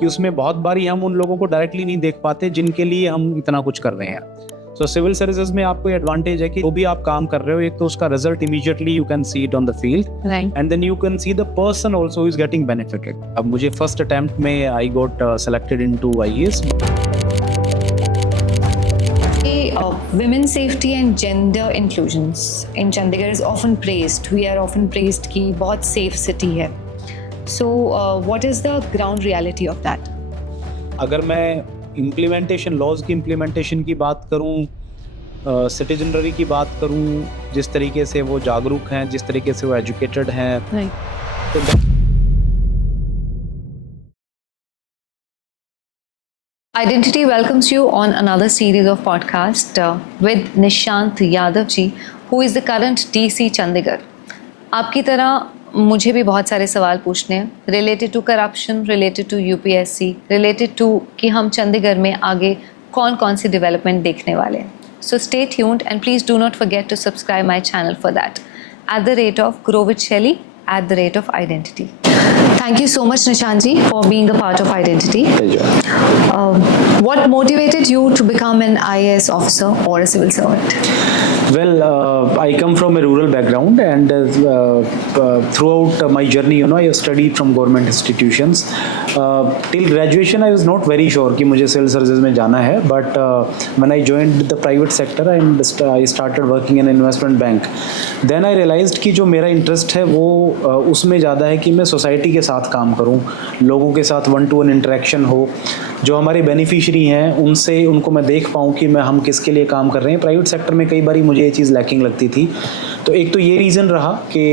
कि उसमें बहुत बारी हम उन लोगों को डायरेक्टली नहीं देख पाते जिनके लिए हम इतना कुछ कर रहे हैं। सो सिविल सर्विसेज में आपको एडवांटेज है कि जो भी आप काम कर रहे हो, एक तो उसका result immediately you can see it on the field and then you can see the person also is getting benefited. अब मुझे फर्स्ट अटेम्प्ट में I got selected into IAS. Women's safety and gender inclusions in Chandigarh is often praised. We are often praised कि बहुत safe city है. So what is the ground reality of that? अगर मैं implementation laws की implementation की बात करूं, citizenry की बात करूं, जिस तरीके से वो जागरूक हैं, जिस तरीके से वो एजुकेटेड हैं, तो Identity welcomes you on another series of podcast with Nishant Yadav ji, who is the current DC Chandigarh. आपकी तरह मुझे भी बहुत सारे सवाल पूछने हैं related to corruption, related to UPSC, related to कि हम चंडीगढ़ में आगे कौन कौन सी डेवलपमेंट देखने वाले हैं. So stay tuned and please do not forget to subscribe my channel for that. At the rate of Grow with Shelly, at the rate of Identity. Thank you so much, Nishant ji, for being a part of Identity. What motivated you to become an IAS officer or a civil servant? Well, I come from a rural background and throughout my journey, I have studied from government institutions. Till graduation, I was not very sure कि मुझे civil services में जाना है, but when I joined the private sector and I started working in an investment bank, then I realized कि जो मेरा interest है वो उसमें ज़्यादा है कि मैं सोसाइटी के साथ काम करूं, लोगों के साथ वन टू वन इंटरेक्शन हो, जो हमारे बेनिफिशरी हैं उनसे उनको मैं देख पाऊं कि हम किसके लिए काम कर रहे हैं. प्राइवेट सेक्टर में कई बारी मुझे ये चीज़ लैकिंग लगती थी. तो एक तो ये रीज़न रहा कि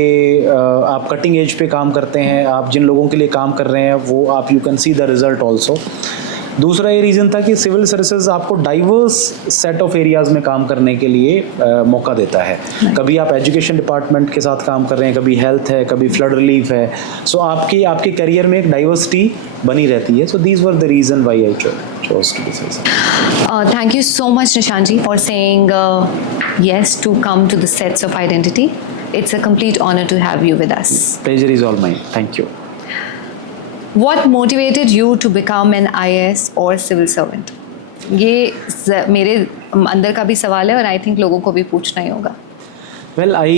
आप कटिंग एज पे काम करते हैं, आप जिन लोगों के लिए काम कर रहे हैं वो आप you can see the result also. दूसरा ये रीज़न था कि सिविल सर्विसेज आपको डाइवर्स सेट ऑफ एरियाज़ में काम करने के लिए मौका देता है. कभी आप एजुकेशन डिपार्टमेंट के साथ काम कर रहे हैं, कभी हेल्थ है, कभी फ्लड रिलीफ है. सो आपके करियर में एक डाइवर्सिटी बनी रहती है. So these were the reason why I chose to be civil. Thank you so much, Nishant ji, for saying yes to come to the sets of Identity. It's a complete honor to have you with us. Pleasure is all mine. Thank you. What motivated you to become an IAS or civil servant? ये मेरे अंदर का भी सवाल है और I think लोगों को भी पूछना ही होगा. Well, I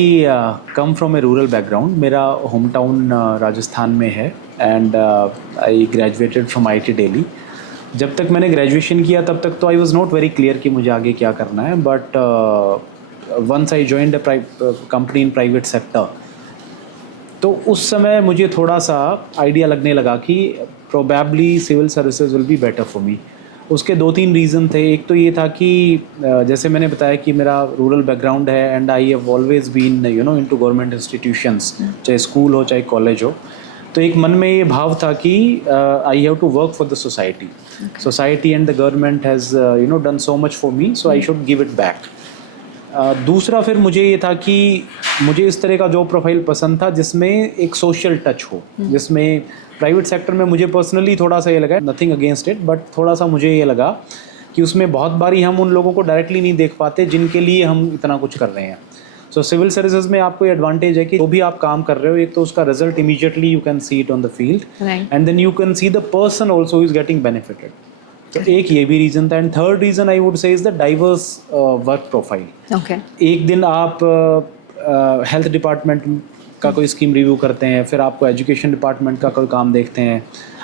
come from a rural background. मेरा होम टाउन राजस्थान में है and I graduated from IIT Delhi. जब तक मैंने ग्रेजुएशन किया तब तक तो I was not very clear कि मुझे आगे क्या करना है. But once I joined a company in private sector, तो उस समय मुझे थोड़ा सा आइडिया लगने लगा कि probably civil services will be better for me. उसके 2-3 रीज़न थे. एक तो ये था कि जैसे मैंने बताया कि मेरा रूरल बैकग्राउंड है and I have always been into government institutions, चाहे स्कूल हो चाहे कॉलेज हो. तो एक मन में ये भाव था कि I have to work for the society. Society and the government has done so much for me, so I should give it back. दूसरा फिर मुझे ये था कि मुझे इस तरह का जॉब प्रोफाइल पसंद था जिसमें एक सोशल टच हो, जिसमें प्राइवेट सेक्टर में मुझे पर्सनली थोड़ा सा ये लगा, नथिंग अगेंस्ट इट, बट थोड़ा सा मुझे ये लगा कि उसमें बहुत बारी हम उन लोगों को डायरेक्टली नहीं देख पाते जिनके लिए हम इतना कुछ कर रहे हैं. सो सिविल सर्विसेज में आपको एडवांटेज है कि जो भी आप काम कर रहे हो, एक तो उसका result immediately you can see it on the field and then you can see the person also is getting benefited. तो एक ये भी रीज़न था. And third reason I would say is the diverse work profile. एक दिन आप health department का कोई स्कीम रिव्यू करते हैं, फिर आपको एजुकेशन डिपार्टमेंट का कोई काम देखते हैं.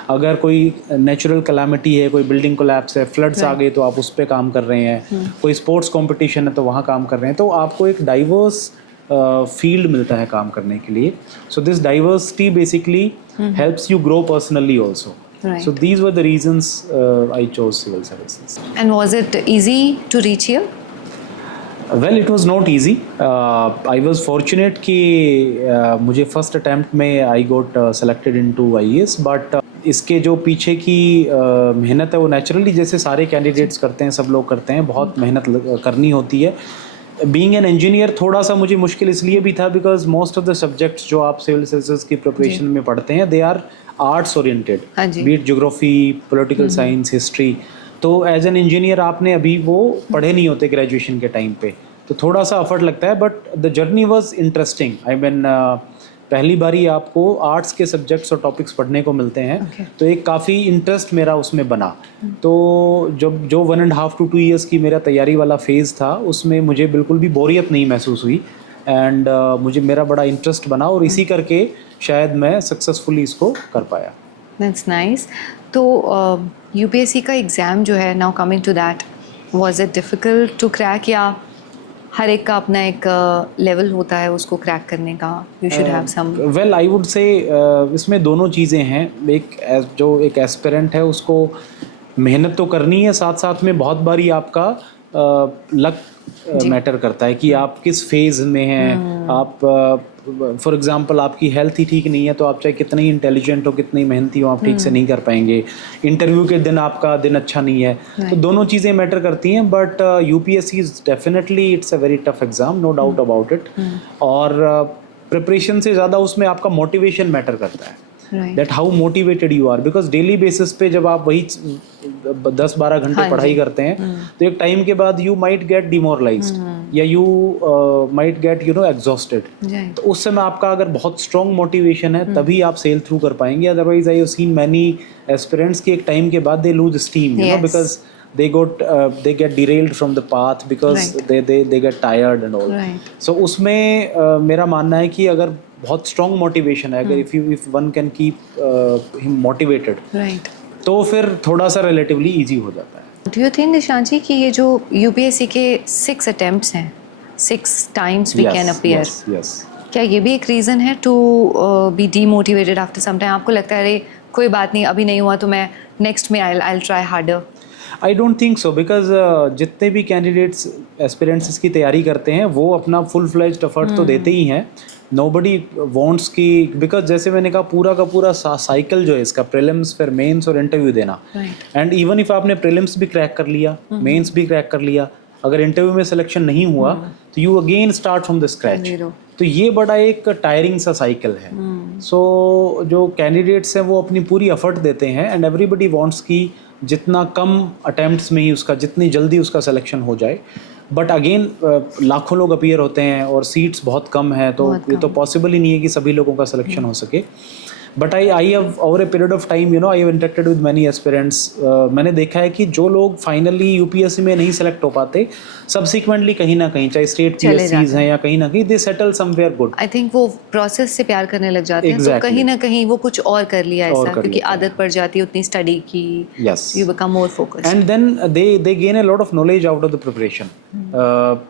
अगर कोई नेचुरल कैलामिटी है, कोई बिल्डिंग कोलैप्स है, फ्लड्स आ गए तो आप उस पर काम कर रहे हैं. कोई स्पोर्ट्स कंपटीशन है तो वहाँ काम कर रहे हैं. तो आपको एक डाइवर्स फील्ड मिलता है काम करने के लिए. So this diversity basically helps you grow personally also. So these were the reasons I chose civil services. And was it easy to reach here? Well, it was not easy. I was fortunate कि मुझे first attempt में I got selected into IAS, but इसके जो पीछे की मेहनत है वो नेचुरली जैसे सारे कैंडिडेट्स करते हैं, सब लोग करते हैं, बहुत मेहनत करनी होती है. बीइंग एन इंजीनियर थोड़ा सा मुझे मुश्किल इसलिए भी था because most of the subjects जो आप सिविल सर्विसेज की प्रिपरेशन में पढ़ते हैं they are arts oriented, be it geography, political science, history. तो एज एन इंजीनियर आपने अभी वो पढ़े नहीं होते ग्रेजुएशन के टाइम पे, तो थोड़ा सा एफर्ट लगता है. But the journey was interesting. I mean पहली बारी आपको आर्ट्स के सब्जेक्ट्स और टॉपिक्स पढ़ने को मिलते हैं। Okay. तो एक काफ़ी इंटरेस्ट मेरा उसमें बना। तो जब जो 1.5 to 2 ईयर्स की मेरा तैयारी वाला फेज़ था उसमें मुझे बिल्कुल भी बोरियत नहीं महसूस हुई एंड मुझे मेरा बड़ा इंटरेस्ट बना और इसी करके शायद मैं सक्सेसफुली इसको कर पाया। That's nice. तो यूपीएससी का एग्ज़ाम जो है, now coming to that, was it difficult to crack, या हर एक का अपना एक लेवल होता है उसको क्रैक करने का? You should have some. Well I would say इसमें दोनों चीज़ें हैं। जो एक एस्पिरेंट है उसको मेहनत तो करनी है, साथ साथ में बहुत बारी आपका लक मैटर करता है कि आप किस फेज़ में हैं। आप फॉर एग्जांपल आपकी हेल्थ ही ठीक नहीं है तो आप चाहे कितने ही इंटेलिजेंट हो, कितनी मेहनती हो, आप ठीक से नहीं कर पाएंगे। इंटरव्यू के दिन आपका दिन अच्छा नहीं है। तो दोनों चीज़ें मैटर करती हैं। But UPSC is definitely it's a very tough exam, no doubt about it. और प्रिपरेशन से ज़्यादा उसमें आपका मोटिवेशन मैटर करता है, that how motivated you are. Because daily basis पे जब आप वही 10-12 घंटे पढ़ाई करते हैं तो एक टाइम के बाद यू माइट गेट डिमोरलाइज्ड या यू माइट गेट एग्जॉस्टेड। तो उस समय आपका अगर बहुत स्ट्रॉन्ग मोटिवेशन है तभी आप सेल थ्रू कर पाएंगे। Otherwise I have seen many aspirants की एक टाइम के बाद they lose steam, because they get derailed from the path because they get tired and all. So उसमें मेरा मानना है कि अगर बहुत strong motivation है, अगर if one can keep him motivated, तो फिर थोड़ा सा relatively easy हो जाता है। Do you think निशांत जी कि ये जो यूपीएससी के 6 attempts हैं, 6 times we can appear, yes. क्या ये भी एक रीज़न है to be demotivated after some time? आपको लगता है अरे कोई बात नहीं, अभी नहीं हुआ तो मैं नेक्स्ट में I'll try harder? I don't think so, because जितने भी कैंडिडेट्स एस्पिरेंट्स इसकी तैयारी करते हैं वो अपना फुल फ्लेज्ड एफर्ट तो देते ही हैं। नोबडी वांट्स की, बिकॉज जैसे मैंने कहा पूरा का पूरा साइकिल जो है इसका, प्रीलिम्स फिर मेंस और इंटरव्यू देना। एंड इवन इफ आपने प्रीलिम्स भी क्रैक कर लिया, मेंस भी क्रैक कर लिया, अगर इंटरव्यू में सिलेक्शन नहीं हुआ तो you again start from the scratch. तो ये बड़ा एक टायरिंग सा साइकिल है। सो जो कैंडिडेट्स हैं वो अपनी पूरी एफर्ट देते हैं एंड एवरीबडी वांट्स की जितना कम अटेम्प्ट्स में ही उसका, जितनी जल्दी उसका सिलेक्शन हो जाए। बट अगेन लाखों लोग अपीयर होते हैं और सीट्स बहुत कम है, तो ये तो पॉसिबल ही नहीं है कि सभी लोगों का सिलेक्शन हो सके। But I have over a period of time I have interacted with many aspirants. मैंने देखा है कि जो लोग फाइनली यूपीएससी में नहीं सेलेक्ट हो पाते, सब्सिक्वेंटली कहीं ना कहीं, चाहे स्टेट पीएससीज हैं या कहीं ना कहीं, they settle somewhere good. I think वो प्रोसेस से प्यार करने लग जाते हैं, तो कहीं ना कहीं वो कुछ और कर लिया ऐसा, क्योंकि आदत पड़ जाती है उतनी स्टडी की। You become more focused and then they gain a lot of knowledge out of the preparation.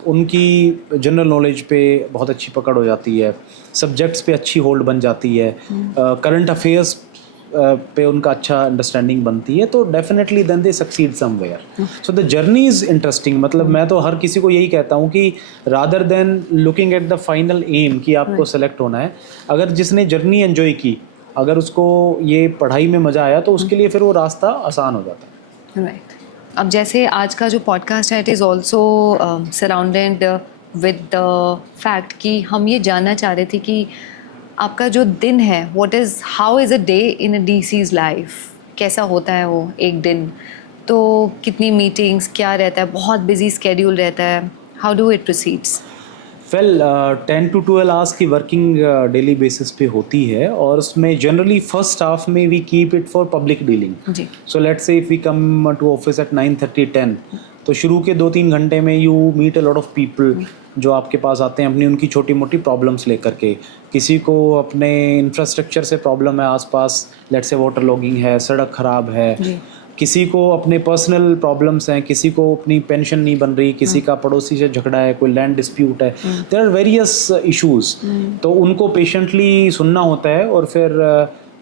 उनकी जनरल नॉलेज पे बहुत अच्छी पकड़ हो जाती है, सब्जेक्ट्स पे अच्छी होल्ड बन जाती है, करंट अफेयर्स पे उनका अच्छा अंडरस्टैंडिंग बनती है, तो definitely then they succeed somewhere. So the journey is interesting. मतलब मैं तो हर किसी को यही कहता हूँ कि rather than looking at the final aim कि आपको सेलेक्ट होना है, अगर जिसने जर्नी एंजॉय की, अगर उसको ये पढ़ाई में मज़ा आया तो उसके लिए फिर वो रास्ता आसान हो जाता है। राइट। अब जैसे आज का जो पॉडकास्ट है, it is also surrounded with the fact कि हम ये जानना चाह रहे थे कि आपका जो दिन है, how is a day in a DC's life, कैसा होता है वो एक दिन? तो कितनी मीटिंग्स, क्या रहता है? बहुत बिजी स्केड्यूल रहता है, how do it proceeds? Well 10 to 12 hours की वर्किंग डेली बेसिस पे होती है और उसमें जनरली फर्स्ट हाफ में we keep it for public dealing. So let's say if we come to office at 9:30 10, तो शुरू के 2-3 घंटे में you meet a lot of people जो आपके पास आते हैं अपनी उनकी छोटी मोटी प्रॉब्लम्स लेकर के। किसी को अपने इंफ्रास्ट्रक्चर से प्रॉब्लम है आसपास, लेट्स से वाटर लॉगिंग है, सड़क ख़राब है, किसी को अपने पर्सनल प्रॉब्लम्स हैं, किसी को अपनी पेंशन नहीं बन रही, किसी का पड़ोसी से झगड़ा है, कोई लैंड डिस्प्यूट है, देयर आर वेरियस इश्यूज़। तो उनको पेशेंटली सुनना होता है और फिर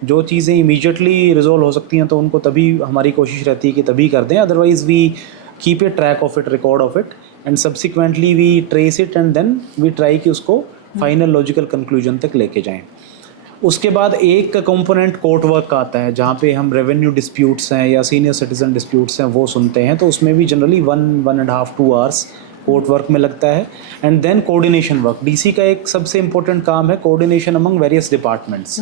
जो चीज़ें इमीडिएटली रिजॉल्व हो सकती हैं तो उनको तभी हमारी कोशिश रहती है कि तभी कर दें। Otherwise we keep a track of it, record of it, and subsequently we trace it and then we try कि उसको फाइनल लॉजिकल कंक्लूजन तक लेके जाएं। उसके बाद एक कंपोनेंट कोर्ट वर्क का आता है जहाँ पे हम रेवेन्यू डिस्प्यूट्स हैं या सीनियर सिटीजन डिस्प्यूट्स हैं वो सुनते हैं, तो उसमें भी जनरली 1.5-2 आवर्स कोर्ट वर्क में लगता है। And then coordination work, DC का एक सबसे इम्पोर्टेंट काम है कोऑर्डिनेशन अमंग वेरियस डिपार्टमेंट्स।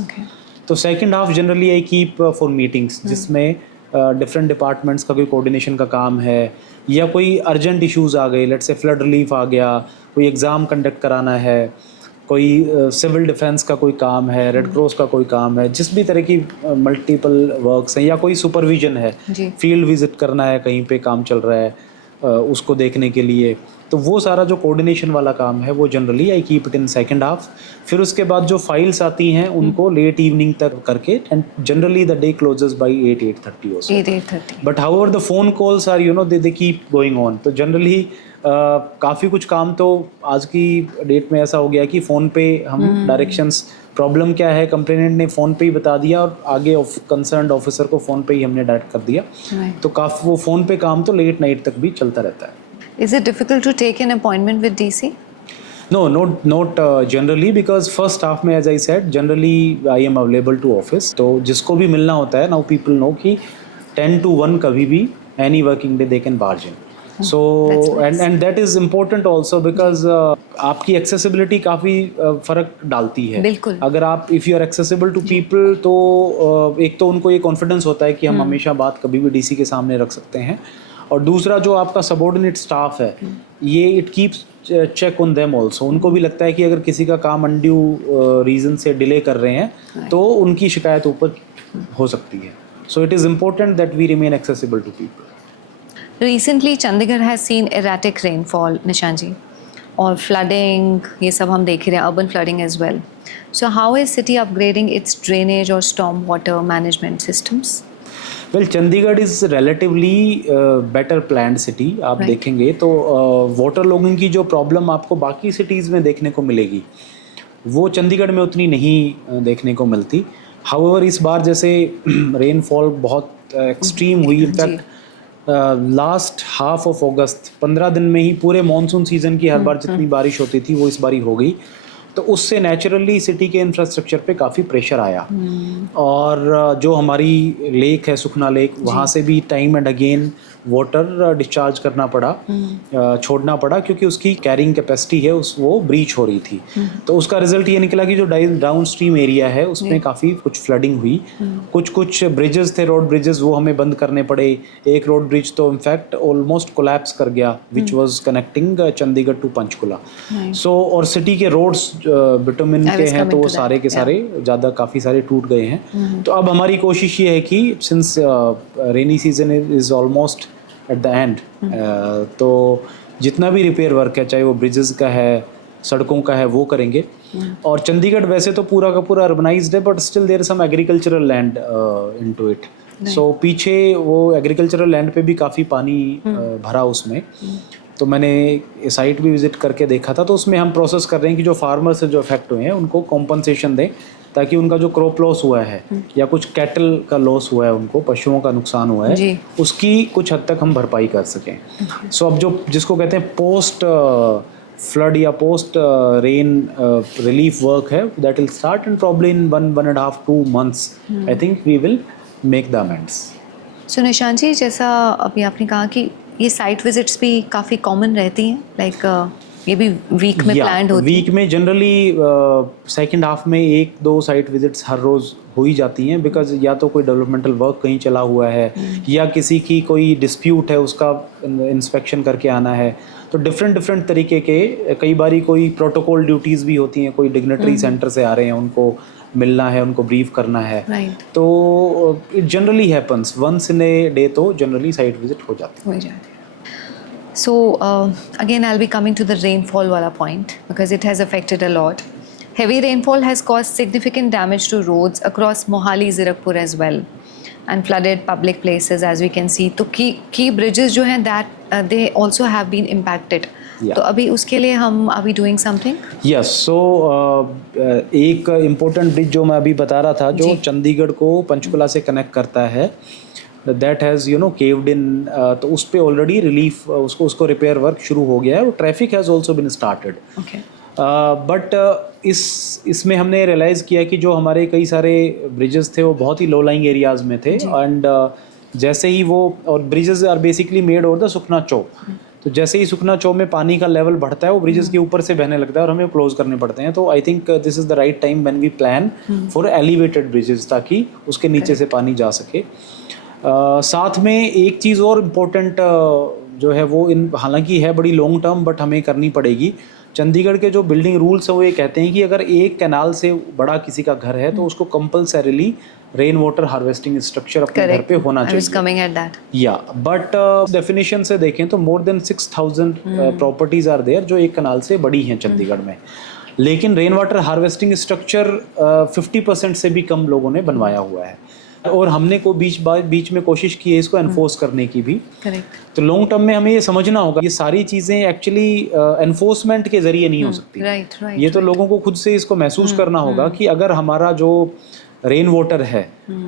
तो second half generally I keep for meetings, जिसमें डिफरेंट डिपार्टमेंट्स का कोई कोऑर्डिनेशन का काम है या कोई अर्जेंट इश्यूज़ आ गए, लेट्स से फ्लड रिलीफ आ गया, कोई एग्ज़ाम कंडक्ट कराना है, कोई सिविल डिफेंस का कोई काम है, रेड क्रॉस का कोई काम है, जिस भी तरह की मल्टीपल वर्क्स हैं, या कोई सुपरविजन है, जी। फील्ड विजिट करना है, कहीं पे काम चल रहा है उसको देखने के लिए, तो वो सारा जो कोऑर्डिनेशन वाला काम है वो generally I keep it in second half. फिर उसके बाद जो फाइल्स आती हैं उनको लेट इवनिंग तक करके, and generally the day closes by 8:30 also. 8:30. But however the phone calls are they keep going on. तो जनरली काफ़ी कुछ काम तो आज की डेट में ऐसा हो गया कि फ़ोन पे हम डायरेक्शंस, प्रॉब्लम क्या है कंप्लेनेंट ने फ़ोन पे ही बता दिया और आगे कंसर्न्ड ऑफिसर को फ़ोन पे ही हमने डायरेक्ट कर दिया। Right. तो काफ़ी वो फ़ोन पे काम तो लेट नाइट तक भी चलता रहता है। Is it difficult to take an appointment with DC? No, not generally, because first half में as I said, generally I am available to office. तो जिसको भी मिलना होता है, now people know कि 10 to 1 कभी भी any working day they can barge in. So that's nice. and that is important also because आपकी accessibility काफ़ी फ़र्क डालती है। बिल्कुल। अगर आप if you are accessible to people तो एक तो उनको ये confidence होता है कि हम हमेशा बात कभी भी DC के सामने रख सकते हैं, और दूसरा जो आपका सबॉर्डिनेट स्टाफ है ये it keeps check on them also. उनको भी लगता है कि अगर किसी का काम अनड्यू रीज़न से डिले कर रहे हैं तो उनकी शिकायत ऊपर हो सकती है। So it is important that we remain accessible to people. Recently, Chandigarh has seen erratic rainfall, Nishan ji, और flooding, ये सब हम देख रहे हैं, urban flooding as well. So how is city upgrading its drainage or storm water management systems? Well Chandigarh is relatively better planned city. आप देखेंगे तो वाटर लॉगिंग की जो प्रॉब्लम आपको बाकी सिटीज़ में देखने को मिलेगी वो चंडीगढ़ में उतनी नहीं देखने को मिलती। हाउएवर इस बार जैसे रेनफॉल बहुत एक्सट्रीम हुई, इनफैक्ट लास्ट हाफ ऑफ अगस्त 15 दिन में ही पूरे मानसून सीज़न की हर बार जितनी बारिश होती थी वो इस बार ही हो गई, तो उससे नेचुरली सिटी के इंफ्रास्ट्रक्चर पे काफ़ी प्रेशर आया। और जो हमारी लेक है सुखना लेक, वहाँ से भी time and again water discharge करना पड़ा, छोड़ना पड़ा, क्योंकि उसकी कैरिंग कैपेसिटी है वो ब्रीच हो रही थी। तो उसका रिजल्ट ये निकला कि जो डाउन स्ट्रीम एरिया है उसमें काफ़ी कुछ फ्लडिंग हुई। कुछ ब्रिजेस थे, रोड ब्रिजेस, वो हमें बंद करने पड़े। एक रोड ब्रिज तो इनफैक्ट ऑलमोस्ट कोलैप्स कर गया, which was connecting Chandigarh to Panchkula. So और सिटी के रोड्स बिटुमिन के हैं तो वो सारे के सारे ज़्यादा काफ़ी सारे टूट गए हैं। तो अब हमारी कोशिश ये है कि since rainy season is almost at the end, तो जितना भी रिपेयर वर्क है, चाहे वो ब्रिजेस का है, सड़कों का है, वो करेंगे। और चंडीगढ़ वैसे तो पूरा का पूरा अर्बनाइज्ड है, but still there some agricultural land into it. So पीछे वो एग्रीकल्चरल लैंड पे भी काफ़ी पानी भरा उसमें। तो मैंने साइट भी विजिट करके देखा था, तो उसमें हम प्रोसेस कर रहे हैं कि जो फार्मर्स से जो इफेक्ट हुए हैं उनको कॉम्पनसेशन दें, ताकि उनका जो क्रॉप लॉस हुआ है या कुछ कैटल का लॉस हुआ है, उनको पशुओं का नुकसान हुआ है, उसकी कुछ हद तक हम भरपाई कर सकें। सो अब जो जिसको कहते हैं पोस्ट फ्लड या पोस्ट रेन रिलीफ वर्क है, that will start and probably in 1.5-2 months I think we will make the amends. So Nishan ji, जैसा अभी आपने कहा कि ये साइट विजिट्स भी काफ़ी कॉमन रहती हैं, लाइक ये भी वीक में प्लान्ड होती है? वीक में जनरली सेकंड हाफ में 1-2 साइट विजिट्स हर रोज़ हो ही जाती हैं, बिकॉज या तो कोई डेवलपमेंटल वर्क कहीं चला हुआ है या किसी की कोई डिस्प्यूट है उसका इंस्पेक्शन करके आना है। तो डिफरेंट तरीके के, कई बारी कोई प्रोटोकॉल ड्यूटीज़ भी होती हैं, कोई डिग्नेटरी सेंटर से आ रहे हैं, उनको मिलना है, उनको ब्रीफ करना है। तो it generally happens once in a day, तो जनरली साइट विजिट हो जाती है। So again, I'll be coming to the rainfall wala point because it has affected a lot. Heavy rainfall has caused significant damage to roads across Mohali, Zirakpur as well, and flooded public places as we can see. तो key bridges जो हैं that they also have been impacted. तो अभी उसके लिए हम अभी doing something? Yes, so एक important bridge जो मैं अभी बता रहा था, जो चंडीगढ़ को पंचकुला से कनेक्ट करता है, दैट हैज़ केव्ड इन, तो उस पर ऑलरेडी रिलीफ उसको रिपेयर वर्क शुरू हो गया है और traffic has also been started. But इसमें हमने रियलाइज़ किया कि जो हमारे कई सारे ब्रिजेस थे वो बहुत ही लो लाइंग एरियाज़ में थे, एंड जैसे ही वो, और bridges are basically made over the Sukhna चौ, तो जैसे ही सुखना चौ में पानी का लेवल बढ़ता है वो ब्रिजेस के ऊपर से बहने लगता है और हमें क्लोज करने पड़ते हैं। तो I think this is the right time when we plan for elevated bridges, ताकि उसके नीचे से पानी जा सके। साथ में एक चीज़ और इम्पोर्टेंट जो है वो हालांकि है बड़ी लॉन्ग टर्म, बट हमें करनी पड़ेगी, चंडीगढ़ के जो बिल्डिंग रूल्स है वो ये कहते हैं कि अगर एक कैनाल से बड़ा किसी का घर है तो उसको compulsorily rain water harvesting structure अपने घर पे होना I was चाहिए। coming at that. या बट डेफिनेशन से देखें तो more than 6,000 properties are there जो एक कनाल से बड़ी हैं चंडीगढ़ में, लेकिन रेन वाटर हार्वेस्टिंग स्ट्रक्चर 50% से भी कम लोगों ने बनवाया हुआ है, और हमने को बीच में कोशिश की है इसको एनफोर्स करने की भी। Correct. तो लॉन्ग टर्म में हमें ये समझना होगा ये सारी चीज़ें एक्चुअली एनफोर्समेंट के जरिए नहीं हो सकती। Right, right. ये तो लोगों को खुद से इसको महसूस करना होगा कि अगर हमारा जो रेन वाटर है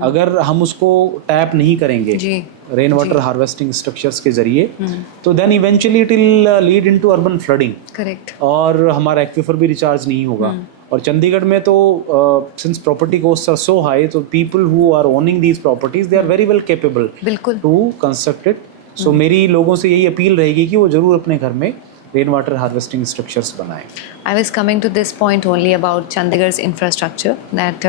अगर हम उसको टैप नहीं करेंगे जी रेन वाटर हार्वेस्टिंग स्ट्रक्चर्स के जरिए तो then eventually it will lead into urban flooding, correct, और हमारा एक्विफर भी रिचार्ज नहीं होगा। और चंडीगढ़ में तो since property cost are so high, तो people who are owning these properties they are very well capable बिल्कुल टू कंस्ट्रक्ट इट। सो मेरी लोगों से यही अपील रहेगी कि वो जरूर अपने घर में रेन वाटर हार्वेस्टिंग स्ट्रक्चर्स बनाएं। I was coming to this point only about Chandigarh's infrastructure, that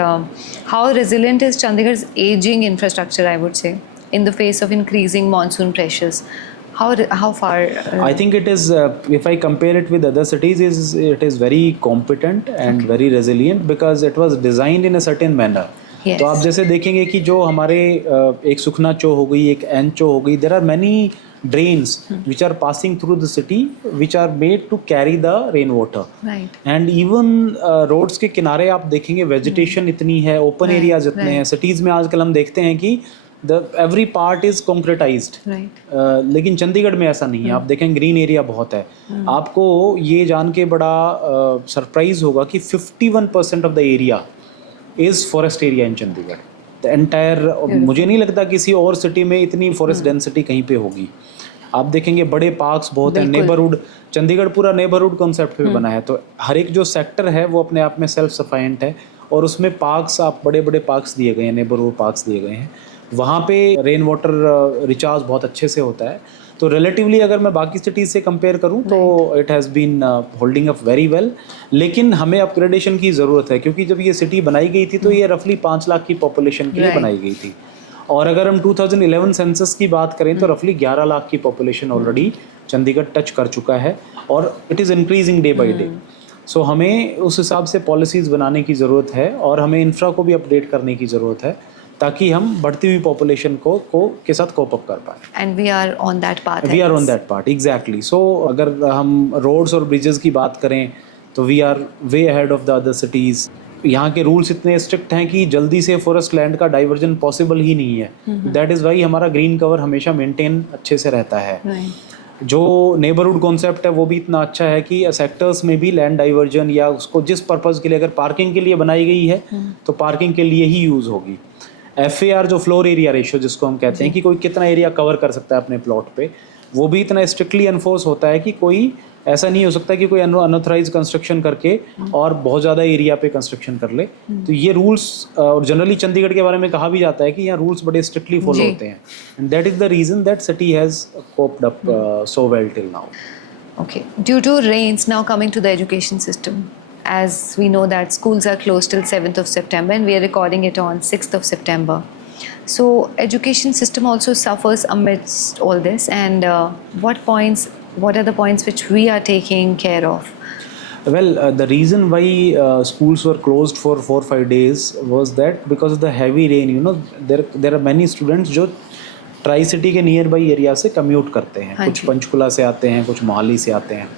how resilient is Chandigarh's aging infrastructure, I would say, in the face of increasing monsoon pressures. How far? I think it is, if I compare it with other cities, it is very competent and very resilient because it was designed in a certain manner. Yes. तो आप जैसे देखेंगे कि जो हमारे एक सुखना चो हो गई, एक एन चो हो गई, there are many drains which are passing through the city which are made to carry the rain water. Right. And even roads के किनारे आप देखेंगे vegetation इतनी है, open areas इतने हैं। cities में आजकल हम देखते हैं कि every part is concretized. Right. लेकिन चंडीगढ़ में ऐसा नहीं है। आप देखें ग्रीन एरिया बहुत है। आपको ये जान के बड़ा सरप्राइज होगा कि 51% of the area is forest area in Chandigarh. The entire, मुझे नहीं लगता किसी और सिटी में इतनी फॉरेस्ट डेंसिटी कहीं पे होगी। आप देखेंगे बड़े पार्क्स बहुत हैं, नेबरहुड, चंडीगढ़ पूरा नेबरहुड कॉन्सेप्ट पे बना है। तो हर एक जो सेक्टर है वो अपने आप में सेल्फ सफाइंट है, और उसमें पार्क्स, आप बड़े बड़े पार्क्स दिए गए हैं, नेबरहुड पार्क्स दिए गए हैं, वहाँ पे रेन वाटर रिचार्ज बहुत अच्छे से होता है। तो रिलेटिवली अगर मैं बाकी सिटीज़ से कंपेयर करूँ तो it has been holding up very well. लेकिन हमें अपग्रेडेशन की ज़रूरत है, क्योंकि जब ये सिटी बनाई गई थी तो ये रफली 5 लाख की पॉपुलेशन के लिए बनाई गई थी, और अगर हम 2011 सेंसस की बात करें तो रफली 11 लाख की पॉपुलेशन ऑलरेडी चंडीगढ़ टच कर चुका है, और it is increasing day by day. So हमें उस हिसाब से पॉलिसीज़ बनाने की ज़रूरत है, और हमें इंफ्रा को भी अपडेट करने की ज़रूरत है ताकि हम बढ़ती हुई पॉपुलेशन को के साथ कोप अप कर पाएं। And we are on that path. We are on that path, exactly. So अगर हम रोड्स और ब्रिजेस की बात करें तो we are way ahead of the other cities. यहाँ के रूल्स इतने स्ट्रिक्ट हैं कि जल्दी से फॉरेस्ट लैंड का डाइवर्जन पॉसिबल ही नहीं है। दैट इज़ वाई हमारा ग्रीन कवर हमेशा मेंटेन अच्छे से रहता है। Right. जो नेबरहुड कॉन्सेप्ट है वो भी इतना अच्छा है कि सेक्टर्स में भी लैंड डाइवर्जन, या उसको जिस पर्पज़ के लिए अगर पार्किंग के लिए बनाई गई है तो पार्किंग के लिए ही यूज़ होगी। FAR जो फ्लोर एरिया रेशियो जिसको हम कहते हैं कि कोई कितना एरिया कवर कर सकता है अपने प्लॉट पे, वो भी इतना स्ट्रिक्टली एनफोर्स होता है कि कोई ऐसा नहीं हो सकता कि कोई अनऑथराइज कंस्ट्रक्शन करके और बहुत ज़्यादा एरिया पे कंस्ट्रक्शन कर ले। तो ये रूल्स, और जनरली चंडीगढ़ के बारे में कहा भी जाता है कि यहाँ रूल्स बड़े स्ट्रिक्टली फॉलो होते हैं, and that is the reason that city has coped up so well till now. Okay. Due to rains, now coming to the education system. As we know that schools are closed till 7th of September, and we are recording it on 6th of September. So education system also suffers amidst all this, and what are the points which we are taking care of? Well, the reason why schools were closed for 4-5 days was that because of the heavy rain, you know, there are many students जो tri city के near by area से commute करते हैं। कुछ पंचकुला से आते हैं, कुछ मोहाली से आते हैं।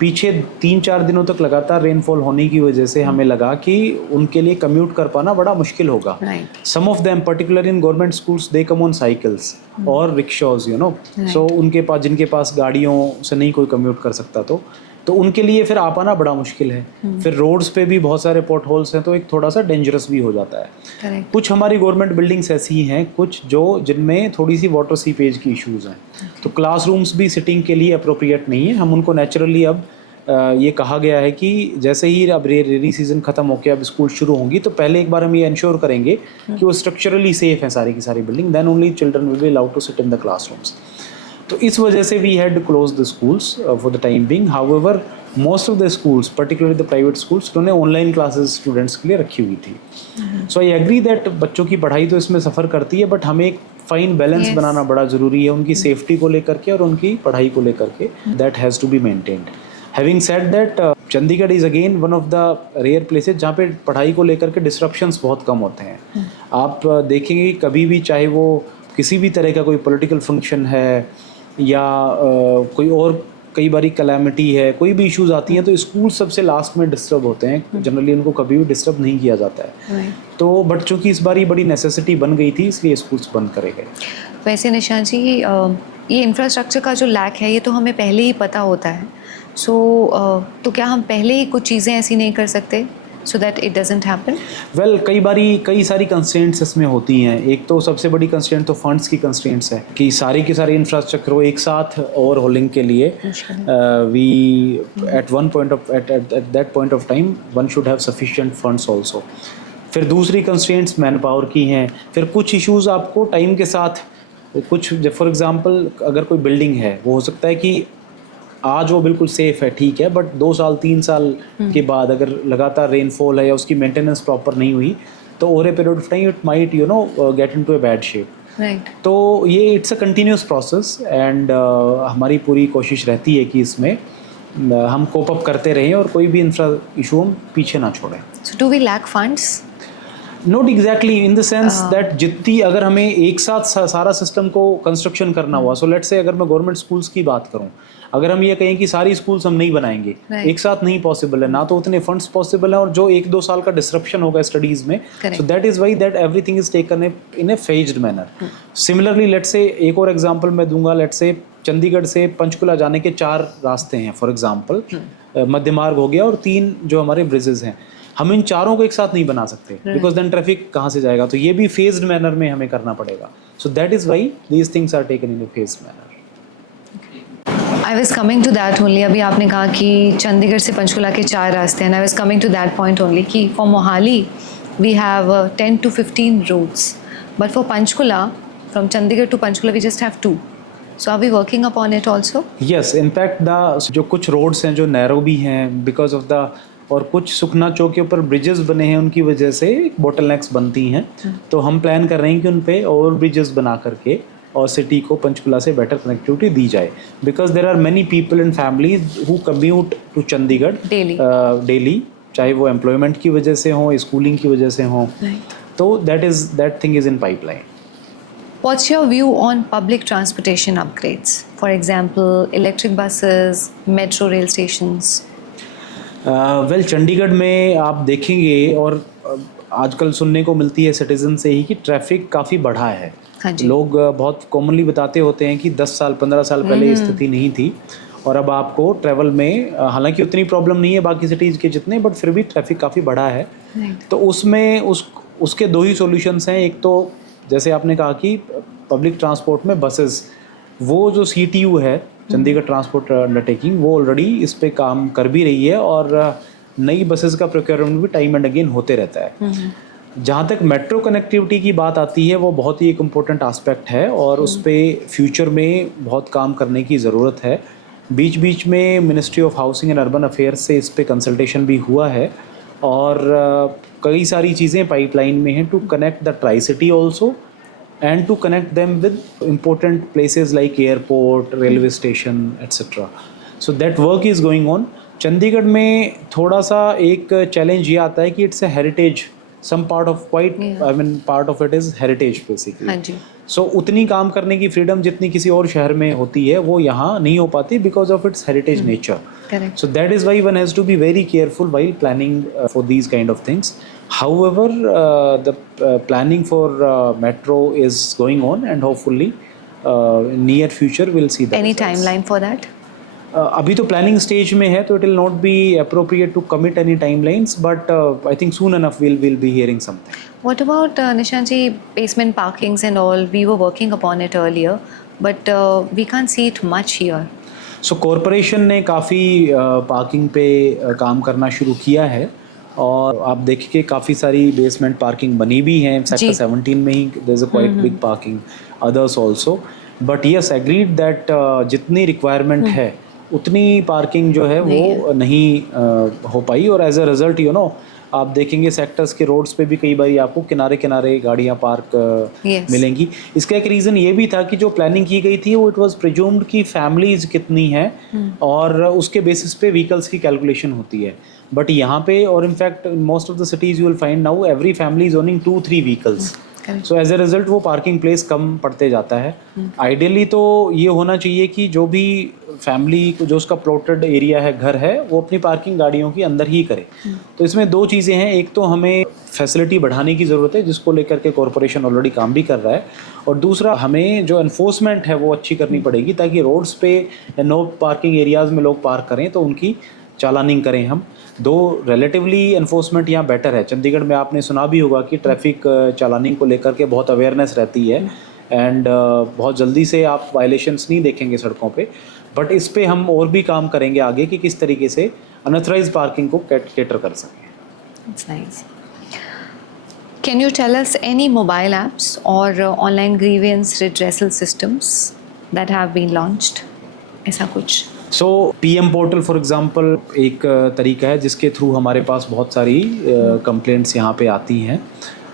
पीछे 3-4 दिनों तक लगातार रेनफॉल होने की वजह से हमें लगा कि उनके लिए कम्यूट कर पाना बड़ा मुश्किल होगा। Some of them particular in government schools they come on cycles और रिक्शाज, यू नो। सो उनके पास, जिनके पास गाड़ियों से नहीं कोई कम्यूट कर सकता, तो उनके लिए फिर आ पाना बड़ा मुश्किल है। फिर रोड्स पे भी बहुत सारे पॉट होल्स हैं, तो एक थोड़ा सा डेंजरस भी हो जाता है। Correct. कुछ हमारी गवर्नमेंट बिल्डिंग्स ऐसी हैं, कुछ जिनमें थोड़ी सी वाटर सीपेज की इश्यूज हैं। तो क्लासरूम्स भी सिटिंग के लिए अप्रोप्रिएट नहीं है। हम उनको नेचुरली अब ये कहा गया है कि जैसे ही अब रेनी सीजन खत्म होकर अब स्कूल शुरू होंगी तो पहले एक बार हम ये इंश्योर करेंगे कि वो स्ट्रक्चरली सेफ हैं सारी की सारी building, then only children will be allowed to sit in the classrooms. तो इस वजह से we had close the schools for the time being. However most of the schools, particularly the private schools, उन्होंने online classes students के लिए रखी हुई थी। सो आई एग्री दैट बच्चों की पढ़ाई तो इसमें सफ़र करती है, बट हमें एक फाइन बैलेंस बनाना बड़ा ज़रूरी है उनकी सेफ्टी को लेकर के और उनकी पढ़ाई को लेकर के। That has to be maintained. Having said that Chandigarh is again one of the rare places जहाँ पे पढ़ाई को लेकर के डिस्ट्रप्शंस बहुत कम होते हैं। आप देखेंगे कि कभी भी, चाहे वो किसी भी तरह का कोई पॉलिटिकल फंक्शन है या कोई और कई बारी कैलामिटी है, कोई भी इश्यूज आती हैं तो स्कूल सबसे लास्ट में डिस्टर्ब होते हैं। जनरली उनको कभी भी डिस्टर्ब नहीं किया जाता है। तो बट चूँकि इस बार ये बड़ी नेसेसिटी बन गई थी, इसलिए स्कूल्स बंद करे गए। वैसे निशांत जी, ये इंफ्रास्ट्रक्चर का जो लैक है ये तो हमें पहले ही पता होता है। तो क्या हम पहले ही कुछ चीज़ें ऐसी नहीं कर सकते so that it doesn't happen? Well कई सारी कंस्ट्रेंट्स इसमें होती हैं। एक तो सबसे बड़ी कंस्ट्रेंट तो फंड्स की कंस्ट्रेंट्स है कि सारी की सारी इंफ्रास्ट्रक्चर को एक साथ ओवरहोलिंग के लिए we at that point of time one should have sufficient funds also. फिर दूसरी कंस्ट्रेंट्स मैन पावर की हैं। फिर कुछ इश्यूज आपको टाइम के साथ कुछ, फॉर एग्जांपल अगर कोई बिल्डिंग है, वो हो सकता है कि आज वो बिल्कुल सेफ़ है, ठीक है, बट 2 साल 3 साल के बाद अगर लगातार रेनफॉल है या उसकी मेंटेनेंस प्रॉपर नहीं हुई तो over a period of time it might get into a bad shape. Right. तो ये it's a continuous process and हमारी पूरी कोशिश रहती है कि इसमें हम कोप अप करते रहें और कोई भी इंफ्रा इशू हम पीछे ना छोड़ें। So do we lack funds? Not exactly in the sense that जितनी अगर हमें एक साथ सारा सिस्टम को कंस्ट्रक्शन करना हुआ, सो लेट्स से अगर मैं गवर्नमेंट स्कूल्स की बात करूं, अगर हम ये कहें कि सारी स्कूल्स हम नहीं बनाएंगे, एक साथ नहीं पॉसिबल है, ना तो उतने फंड्स पॉसिबल है और जो 1-2 साल का डिसरप्शन होगा स्टडीज में, so that is why that everything is taken in a phased manner. Similarly let's say एक और एग्जांपल मैं दूंगा, लेट्स से चंडीगढ़ से पंचकुला जाने के 4 रास्ते हैं फॉर एग्जांपल, मध्य मार्ग हो गया और 3 जो हमारे ब्रिजेस हैं, हम इन चारों को एक साथ नहीं बना सकते बिकॉज देन ट्रैफिक कहाँ से जाएगा, तो ये भी फेज्ड मैनर में हमें करना पड़ेगा। So that is why these things are taken in a phased manner. I was coming to that only. अभी आपने कहा कि चंडीगढ़ से पंचकुला के 4 रास्ते हैं। I was coming to that point only कि for Mohali we have 10 to 15 routes, but for Panchkula, from Chandigarh to Panchkula we just have 2. So are we working upon it also? Yes, in fact जो कुछ roads हैं जो narrow भी हैं because of the, और कुछ सुखना चौक के ऊपर ब्रिजेस बने हैं उनकी वजह से बोटलनेक्स बनती हैं। तो हम प्लान कर रहे हैं कि उन पे और ब्रिजेस बना करके और सिटी को पंचकुला से बेटर कनेक्टिविटी दी जाए, because there are many people and families who commute to Chandigarh daily, चाहे वो एम्प्लॉयमेंट की वजह से हो, स्कूलिंग की वजह से हो। तो that thing is in pipeline. What's your view on public transportation upgrades? For example, electric buses, metro rail stations. Well Chandigarh में आप देखेंगे और आजकल सुनने को मिलती है सिटीजन से ही कि ट्रैफिक काफ़ी बढ़ा है। हाँ जी। लोग बहुत कॉमनली बताते होते हैं कि 10 साल 15 साल पहले स्थिति नहीं थी और अब आपको ट्रैवल में हालांकि उतनी प्रॉब्लम नहीं है बाकी सिटीज़ के जितने, बट फिर भी ट्रैफिक काफ़ी बढ़ा है। तो उसमें उसके 2 ही सॉल्यूशंस हैं। एक तो जैसे आपने कहा कि पब्लिक ट्रांसपोर्ट में बसेस, वो जो CTU है चंडीगढ़ ट्रांसपोर्ट अंडरटेकिंग, वो ऑलरेडी इस पे काम कर भी रही है और नई बसेस का प्रोक्योरमेंट भी टाइम एंड अगेन होते रहता है। जहाँ तक मेट्रो कनेक्टिविटी की बात आती है वो बहुत ही एक इम्पोर्टेंट आस्पेक्ट है और उस पर फ्यूचर में बहुत काम करने की ज़रूरत है। बीच बीच में ministry of housing and urban affairs से इस पर कंसल्टेशन भी हुआ है और कई सारी चीज़ें पाइपलाइन में हैं to connect the tri city also and to connect them with important places like airport, railway station, etc. So that work is going on. Chandigarh में थोड़ा सा एक चैलेंज ये आता है कि it's a heritage, some part of quite, I mean part of it is heritage basically. So उतनी काम करने की फ्रीडम जितनी किसी और शहर में होती है वो यहाँ नहीं हो पाती because of its heritage nature. So that is why one has to be very careful while planning for these kind of things. However, the planning for metro is going on and hopefully in near future we'll see that. Any timeline for that? अभी तो planning stage में है तो it will not be appropriate to commit any timelines, but I think soon enough we'll be hearing something. What about Nishant ji, basement parkings and all? We were working upon it earlier, but we can't see it much here. So corporation ने काफ़ी parking पे काम करना शुरू किया है और आप देखिए काफ़ी सारी बेसमेंट पार्किंग बनी भी हैं। सेक्टर 17 में ही there is a quite big parking, others also, but yes agreed that जितनी रिक्वायरमेंट है उतनी पार्किंग जो है वो नहीं हो पाई और एज अ रिजल्ट आप देखेंगे सेक्टर्स के रोड्स पे भी कई बार आपको किनारे किनारे गाड़ियां पार्क Yes. मिलेंगी। इसका एक रीज़न ये भी था कि जो प्लानिंग की गई थी वो इट वाज प्रिज्यूम्ड कि फैमिलीज कितनी हैं और उसके बेसिस पे व्हीकल्स की कैलकुलेशन होती है। बट यहाँ पे और in fact most of the cities you will find now every family is owning 2-3 vehicles. So as a result वो पार्किंग प्लेस कम पड़ते जाता है। आइडियली तो ये होना चाहिए कि जो भी फैमिली जो उसका प्लॉटेड एरिया है, घर है, वो अपनी पार्किंग गाड़ियों की अंदर ही करे। तो इसमें दो चीज़ें हैं, एक तो हमें फैसिलिटी बढ़ाने की ज़रूरत है जिसको लेकर के कॉरपोरेशन ऑलरेडी काम भी कर रहा है, और दूसरा हमें जो एनफोर्समेंट है वो अच्छी करनी पड़ेगी ताकि रोड्स पे नो पार्किंग एरियाज़ में लोग पार्क करें तो उनकी चालानिंग करें हम। दो रिलेटिवली एनफोर्समेंट यहाँ बेटर है। चंडीगढ़ में आपने सुना भी होगा कि ट्रैफिक चालानिंग को लेकर के बहुत अवेयरनेस रहती है एंड बहुत जल्दी से आप वायलेशंस नहीं देखेंगे सड़कों पे। बट इस पे हम और भी काम करेंगे आगे कि किस तरीके से अनऑथराइज्ड पार्किंग को कैटर कर सकें। That's nice. Can you tell us any mobile apps or online grievance redressal systems that have been launched? ऐसा कुछ? सो PM पोर्टल फॉर एग्जांपल एक तरीका है जिसके थ्रू हमारे पास बहुत सारी कंप्लेंट्स यहाँ पे आती हैं,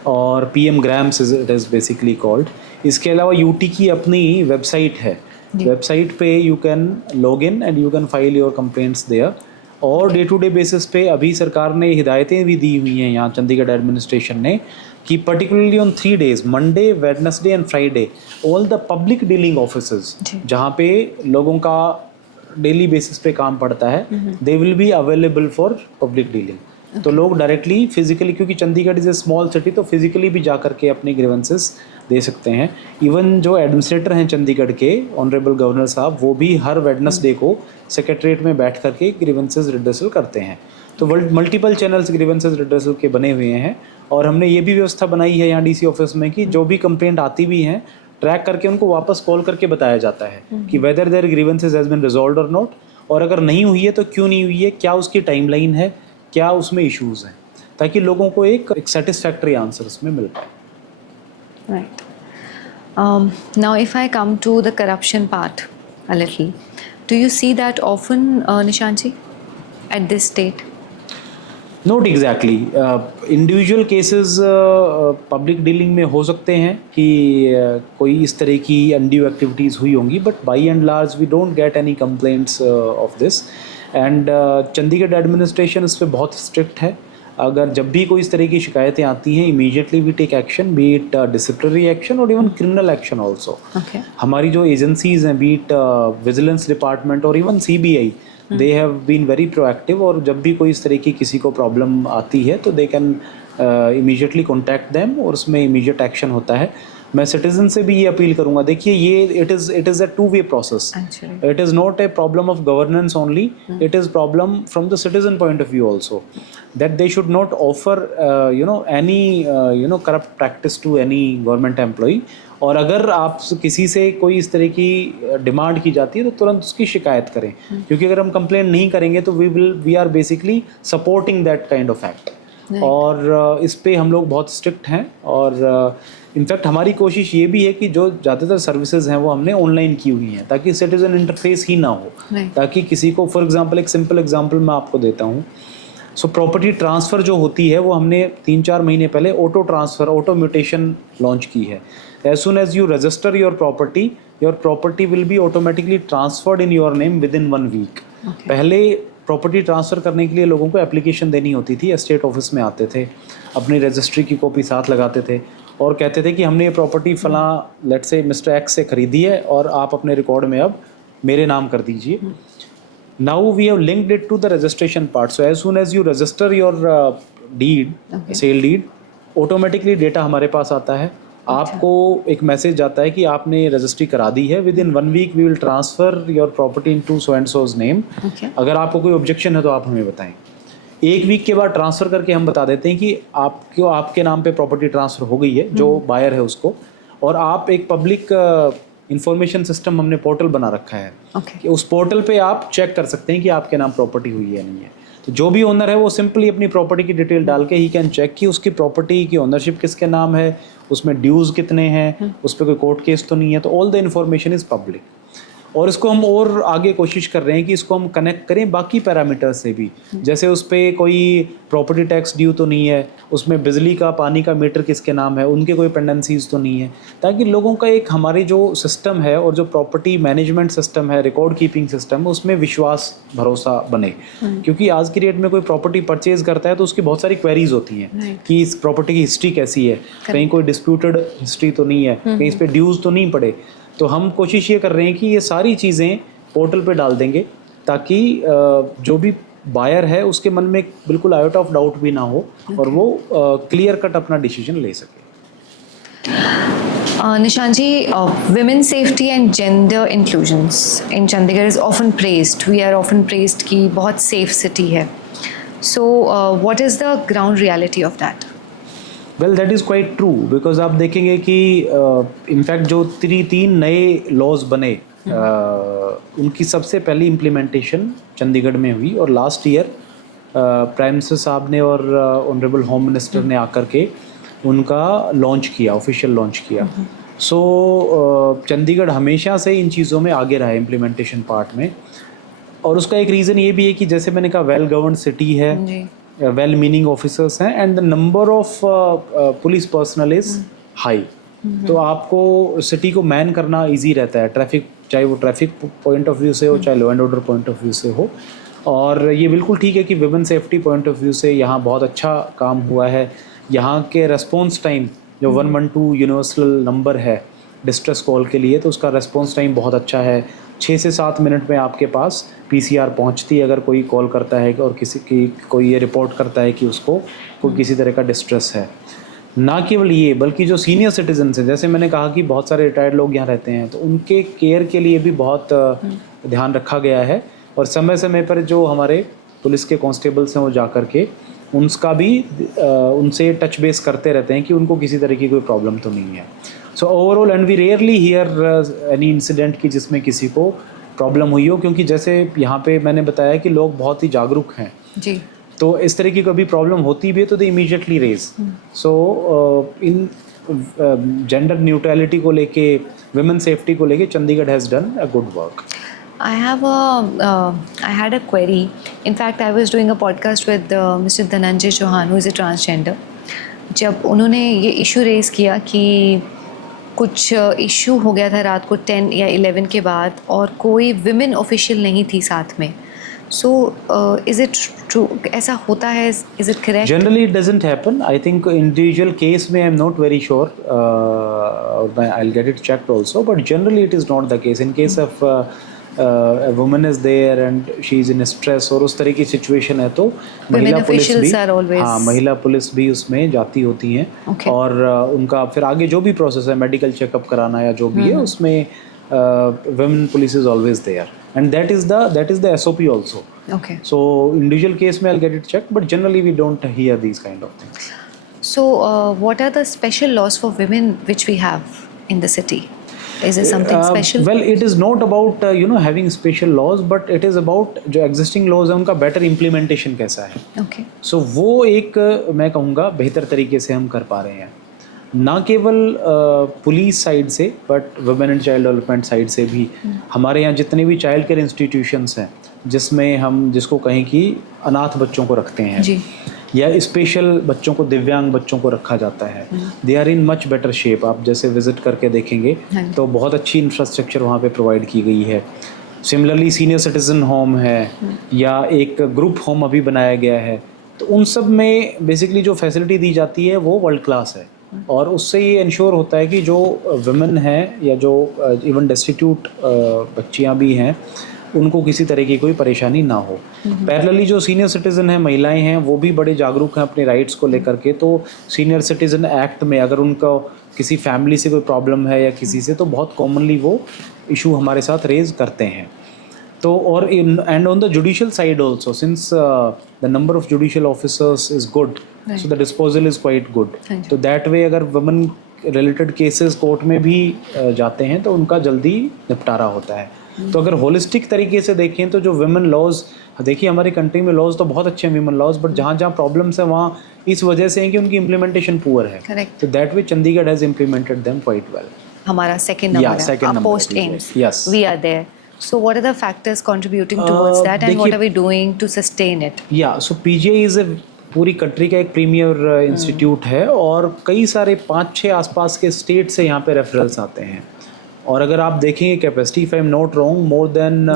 और PM grams it is basically called. इसके अलावा UT की अपनी वेबसाइट है, वेबसाइट पे you can log in and you can file your complaints there. और डे टू डे बेसिस पे अभी सरकार ने हिदायतें भी दी हुई हैं यहाँ चंडीगढ़ एडमिनिस्ट्रेशन ने कि particularly on 3 days Monday, Wednesday and Friday all the public dealing offices जहाँ पे लोगों का डेली बेसिस पे काम पड़ता है, they will be available for public dealing. तो लोग डायरेक्टली फिजिकली, क्योंकि Chandigarh is a small city, तो फिजिकली भी जा करके अपने ग्रीवेंसेस दे सकते हैं। इवन जो एडमिनिस्ट्रेटर हैं चंडीगढ़ के ऑनरेबल गवर्नर साहब, वो भी हर वेडनेसडे को सेक्रेटरीट में बैठ करके ग्रीवेंसेस रिड्रेसल करते हैं। तो मल्टीपल चैनल्स ग्रीवेंसेस रिड्रेसल के बने हुए हैं, और हमने ये भी व्यवस्था बनाई है यहाँ DC ऑफिस में कि जो भी कंप्लेंट आती भी हैं ट्रैक करके उनको वापस कॉल करके बताया जाता है कि whether there grievances has been resolved और नॉट, और अगर नहीं हुई है तो क्यों नहीं हुई है, क्या उसकी टाइमलाइन है, क्या उसमें इश्यूज़ हैं, ताकि लोगों को एक सेटिस्फैक्ट्री आंसर उसमें मिल पाए। Right. Now, if I come to the corruption part a little, do you see that often, Nishanji, at this state? Not exactly, individual cases public dealing में हो सकते हैं कि कोई इस तरह की अनड्यू एक्टिविटीज़ हुई होंगी, but by and large we don't get any complaints of this. And Chandigarh administration इस पर बहुत स्ट्रिक्ट है। अगर जब भी कोई इस तरह की शिकायतें आती हैं, immediately we take action, be it disciplinary action और इवन क्रिमिनल एक्शन ऑल्सो। हमारी जो एजेंसीज हैं, बी इट विजिलेंस डिपार्टमेंट और even CBI, they have been very proactive, और जब भी कोई इस तरह की किसी को प्रॉब्लम आती है तो they can immediately contact them और उसमें इमीडिएट एक्शन होता है। मैं सिटीजन से भी ये अपील करूंगा, देखिए ये it is a two way process. It is not a problem of governance only, it is problem from the citizen point of view also, that they should not offer any corrupt practice to any government employee. और अगर आप किसी से कोई इस तरह की demand की जाती है तो तुरंत उसकी शिकायत करें, क्योंकि अगर हम कंप्लेंट नहीं करेंगे तो we are basically supporting that kind of act. और इस पे हम लोग बहुत स्ट्रिक्ट हैं, और इनफैक्ट हमारी कोशिश ये भी है कि जो ज़्यादातर सर्विसेज हैं वो हमने ऑनलाइन की हुई हैं ताकि सिटीजन इंटरफेस ही ना हो, ताकि किसी को, फॉर एग्जांपल एक सिंपल एग्जांपल मैं आपको देता हूँ। सो प्रॉपर्टी ट्रांसफ़र जो होती है वो हमने 3-4 महीने पहले auto transfer, auto mutation launch की है। As soon as you register your property will be automatically transferred in your name within 1 week। पहले प्रॉपर्टी ट्रांसफ़र करने के लिए लोगों को एप्लीकेशन देनी होती थी, एस्टेट ऑफिस में आते थे, अपनी रजिस्ट्री की कॉपी साथ लगाते थे और कहते थे कि हमने ये प्रॉपर्टी फलां लेट्स से मिस्टर एक्स से खरीदी है और आप अपने रिकॉर्ड में अब मेरे नाम कर दीजिए। Now we have linked it to the registration part, so as soon as you register your deed, sale deed, automatically data हमारे पास आता है। आपको एक मैसेज आता है कि आपने रजिस्ट्री करा दी है, within 1 week we will transfer your property into so and so's name. अगर आपको कोई ऑब्जेक्शन है तो आप हमें बताएं। 1 week के बाद ट्रांसफ़र करके हम बता देते हैं कि आपके नाम पे प्रॉपर्टी ट्रांसफ़र हो गई है, जो बायर है उसको, और आप एक पब्लिक इंफॉर्मेशन सिस्टम हमने पोर्टल बना रखा है कि उस पोर्टल पे आप चेक कर सकते हैं कि आपके नाम प्रॉपर्टी हुई है या नहीं है। तो जो भी ओनर है वो सिंपली अपनी प्रॉपर्टी की डिटेल डाल के ही कैन चेक कि उसकी प्रॉपर्टी की ओनरशिप किसके नाम है, उसमें ड्यूज़ कितने हैं, उस पर कोई कोर्ट केस तो नहीं है। तो all the information is public. और इसको हम और आगे कोशिश कर रहे हैं कि इसको हम कनेक्ट करें बाकी पैरामीटर से भी, जैसे उस पर कोई प्रॉपर्टी टैक्स ड्यू तो नहीं है, उसमें बिजली का पानी का मीटर किसके नाम है, उनके कोई पेंडेंसीज तो नहीं है, ताकि लोगों का एक हमारे जो सिस्टम है और जो प्रॉपर्टी मैनेजमेंट सिस्टम है, रिकॉर्ड कीपिंग सिस्टम है, उसमें विश्वास भरोसा बने। क्योंकि आज की डेट में कोई प्रॉपर्टी परचेज करता है तो उसकी बहुत सारी क्वेरीज होती हैं कि इस प्रॉपर्टी की हिस्ट्री कैसी है, कहीं कोई डिस्प्यूटेड हिस्ट्री तो नहीं है, कहीं इस पर ड्यूज तो नहीं पड़े। तो हम कोशिश ये कर रहे हैं कि ये सारी चीज़ें पोर्टल पे डाल देंगे ताकि जो भी बायर है उसके मन में बिल्कुल आउट ऑफ डाउट भी ना हो और वो क्लियर कट अपना डिसीजन ले सके। Nishant ji, women's safety and gender inclusions in Chandigarh is often praised. We are often praised कि बहुत safe city है. So, what is the ground reality of that? Well that is quite true, because आप देखेंगे कि in fact जो 3 नए laws बने उनकी सबसे पहली इम्प्लीमेंटेशन चंडीगढ़ में हुई और लास्ट ईयर प्राइम मिनिस्टर साहब ने और ऑनरेबल होम मिनिस्टर ने आकर के उनका लॉन्च किया, ऑफिशियल लॉन्च किया। सो चंडीगढ़ हमेशा से इन चीज़ों में आगे रहा है इम्प्लीमेंटेशन पार्ट में, और उसका एक रीज़न ये भी है कि जैसे मैंने कहा वेल गवर्न सिटी है, वेल मीनिंग ऑफिसर्स हैं and the number of police personal is high. तो आपको सिटी को मैन करना इजी रहता है, ट्रैफिक चाहे वो ट्रैफिक पॉइंट ऑफ व्यू से हो चाहे law and order point of view से हो। और ये बिल्कुल ठीक है कि women safety point of view से यहाँ बहुत अच्छा काम हुआ है। यहाँ के रेस्पॉन्स टाइम जो 112 यूनिवर्सल नंबर है डिस्ट्रेस कॉल के लिए, तो उसका रेस्पॉन्स टाइम बहुत अच्छा है। 6 से 7 मिनट में आपके पास पीसीआर पहुंचती है अगर कोई कॉल करता है और किसी की कोई ये रिपोर्ट करता है कि उसको कोई किसी तरह का डिस्ट्रेस है। ना केवल ये बल्कि जो सीनियर सिटीजन्स हैं, जैसे मैंने कहा कि बहुत सारे रिटायर्ड लोग यहाँ रहते हैं, तो उनके केयर के लिए भी बहुत ध्यान रखा गया है। और समय समय पर जो हमारे पुलिस के कांस्टेबल्स हैं वो जा कर के उनका भी उनसे टच बेस करते रहते हैं कि उनको किसी तरह की कोई प्रॉब्लम तो नहीं है। So overall and we rarely hear any incident की जिसमें किसी को प्रॉब्लम हुई हो, क्योंकि जैसे यहाँ पे मैंने बताया कि लोग बहुत ही जागरूक हैं जी, तो इस तरह की कभी प्रॉब्लम होती भी है तो they immediately raise. So in gender neutrality को लेके, विमेन सेफ्टी को लेके Chandigarh has done a good work. I had a query. In fact, I was doing a podcast with Mr. Dhananjay Chauhan, who is a transgender. जब उन्होंने ये issue rays किया कि कुछ इशू हो गया था रात को 10 या 11 के बाद और कोई विमेन ऑफिशियल नहीं थी साथ में, सो इज़ इट ट्रू, ऐसा होता है, is it correct? Generally it doesn't happen. I think individual case में I am not very sure, I will get it checked also, but generally it is not the case. In case of a woman is there and she is in stress और उस तरह की situation है तो महिला police भी, हाँ, महिला पुलिस भी उसमें जाती होती हैं। और उनका फिर आगे जो भी प्रोसेस है, मेडिकल चेकअप कराना या जो भी है, उसमें women police is always there and that is the SOP also. Okay. So individual case में I'll get it checked, but generally we don't hear these kind of things. So what are the special laws for women which we have in the city? Is it something special? Well, it is not about having special laws, but it is about जो existing laws हैं उनका better implementation कैसा है। Okay. So वो एक मैं कहूँगा बेहतर तरीके से हम कर पा रहे हैं, ना केवल पुलिस साइड से but women and child development side से भी। हमारे यहाँ जितने भी चाइल्ड केयर इंस्टीट्यूशंस हैं जिसमें हम जिसको कहें कि अनाथ बच्चों को रखते हैं जी, या स्पेशल बच्चों को, दिव्यांग बच्चों को रखा जाता है, they are in much better shape. आप जैसे विजिट करके देखेंगे तो बहुत अच्छी इंफ्रास्ट्रक्चर वहाँ पे प्रोवाइड की गई है। सिमिलरली सीनियर सिटीज़न होम है या एक ग्रुप होम अभी बनाया गया है, तो उन सब में बेसिकली जो फैसिलिटी दी जाती है वो वर्ल्ड क्लास है। और उससे ये इंश्योर होता है कि जो वुमेन हैं या जो इवन डेस्टिट्यूट बच्चियाँ भी हैं उनको किसी तरह की कोई परेशानी ना हो। पैरेलली जो सीनियर सिटीज़न हैं, महिलाएं हैं, वो भी बड़े जागरूक हैं अपने राइट्स को लेकर के। तो सीनियर सिटीज़न एक्ट में अगर उनका किसी फैमिली से कोई प्रॉब्लम है या किसी से, तो बहुत कॉमनली वो इशू हमारे साथ रेज करते हैं। तो और and on the judicial side also, since the number of judicial officers is good, so the disposal is quite good. तो दैट वे अगर वुमेन रिलेटेड केसेस कोर्ट में भी जाते हैं तो उनका जल्दी निपटारा होता है। तो अगर होलिस्टिक तरीके से देखें तो जो विमेन लॉज, देखिए हमारी कंट्री में लॉज तो बहुत अच्छे हैं विमेन लॉज, बट जहाँ जहाँ प्रॉब्लम्स है वहाँ इस वजह से है कि उनकी इम्प्लीमेंटेशन पुअर है। तो that way Chandigarh has implemented them quite well. हमारा सेकंड नंबर है, post AIIMS, we are there, So what are the factors contributing towards that, and what देखिए- are we doing to sustain it? या सो PGI is a पूरी country का एक premier institute है, और कई सारे 5-6 आसपास के स्टेट से यहाँ पे रेफरल्स आते हैं। और अगर आप देखेंगे capacity, if I am not wrong, more than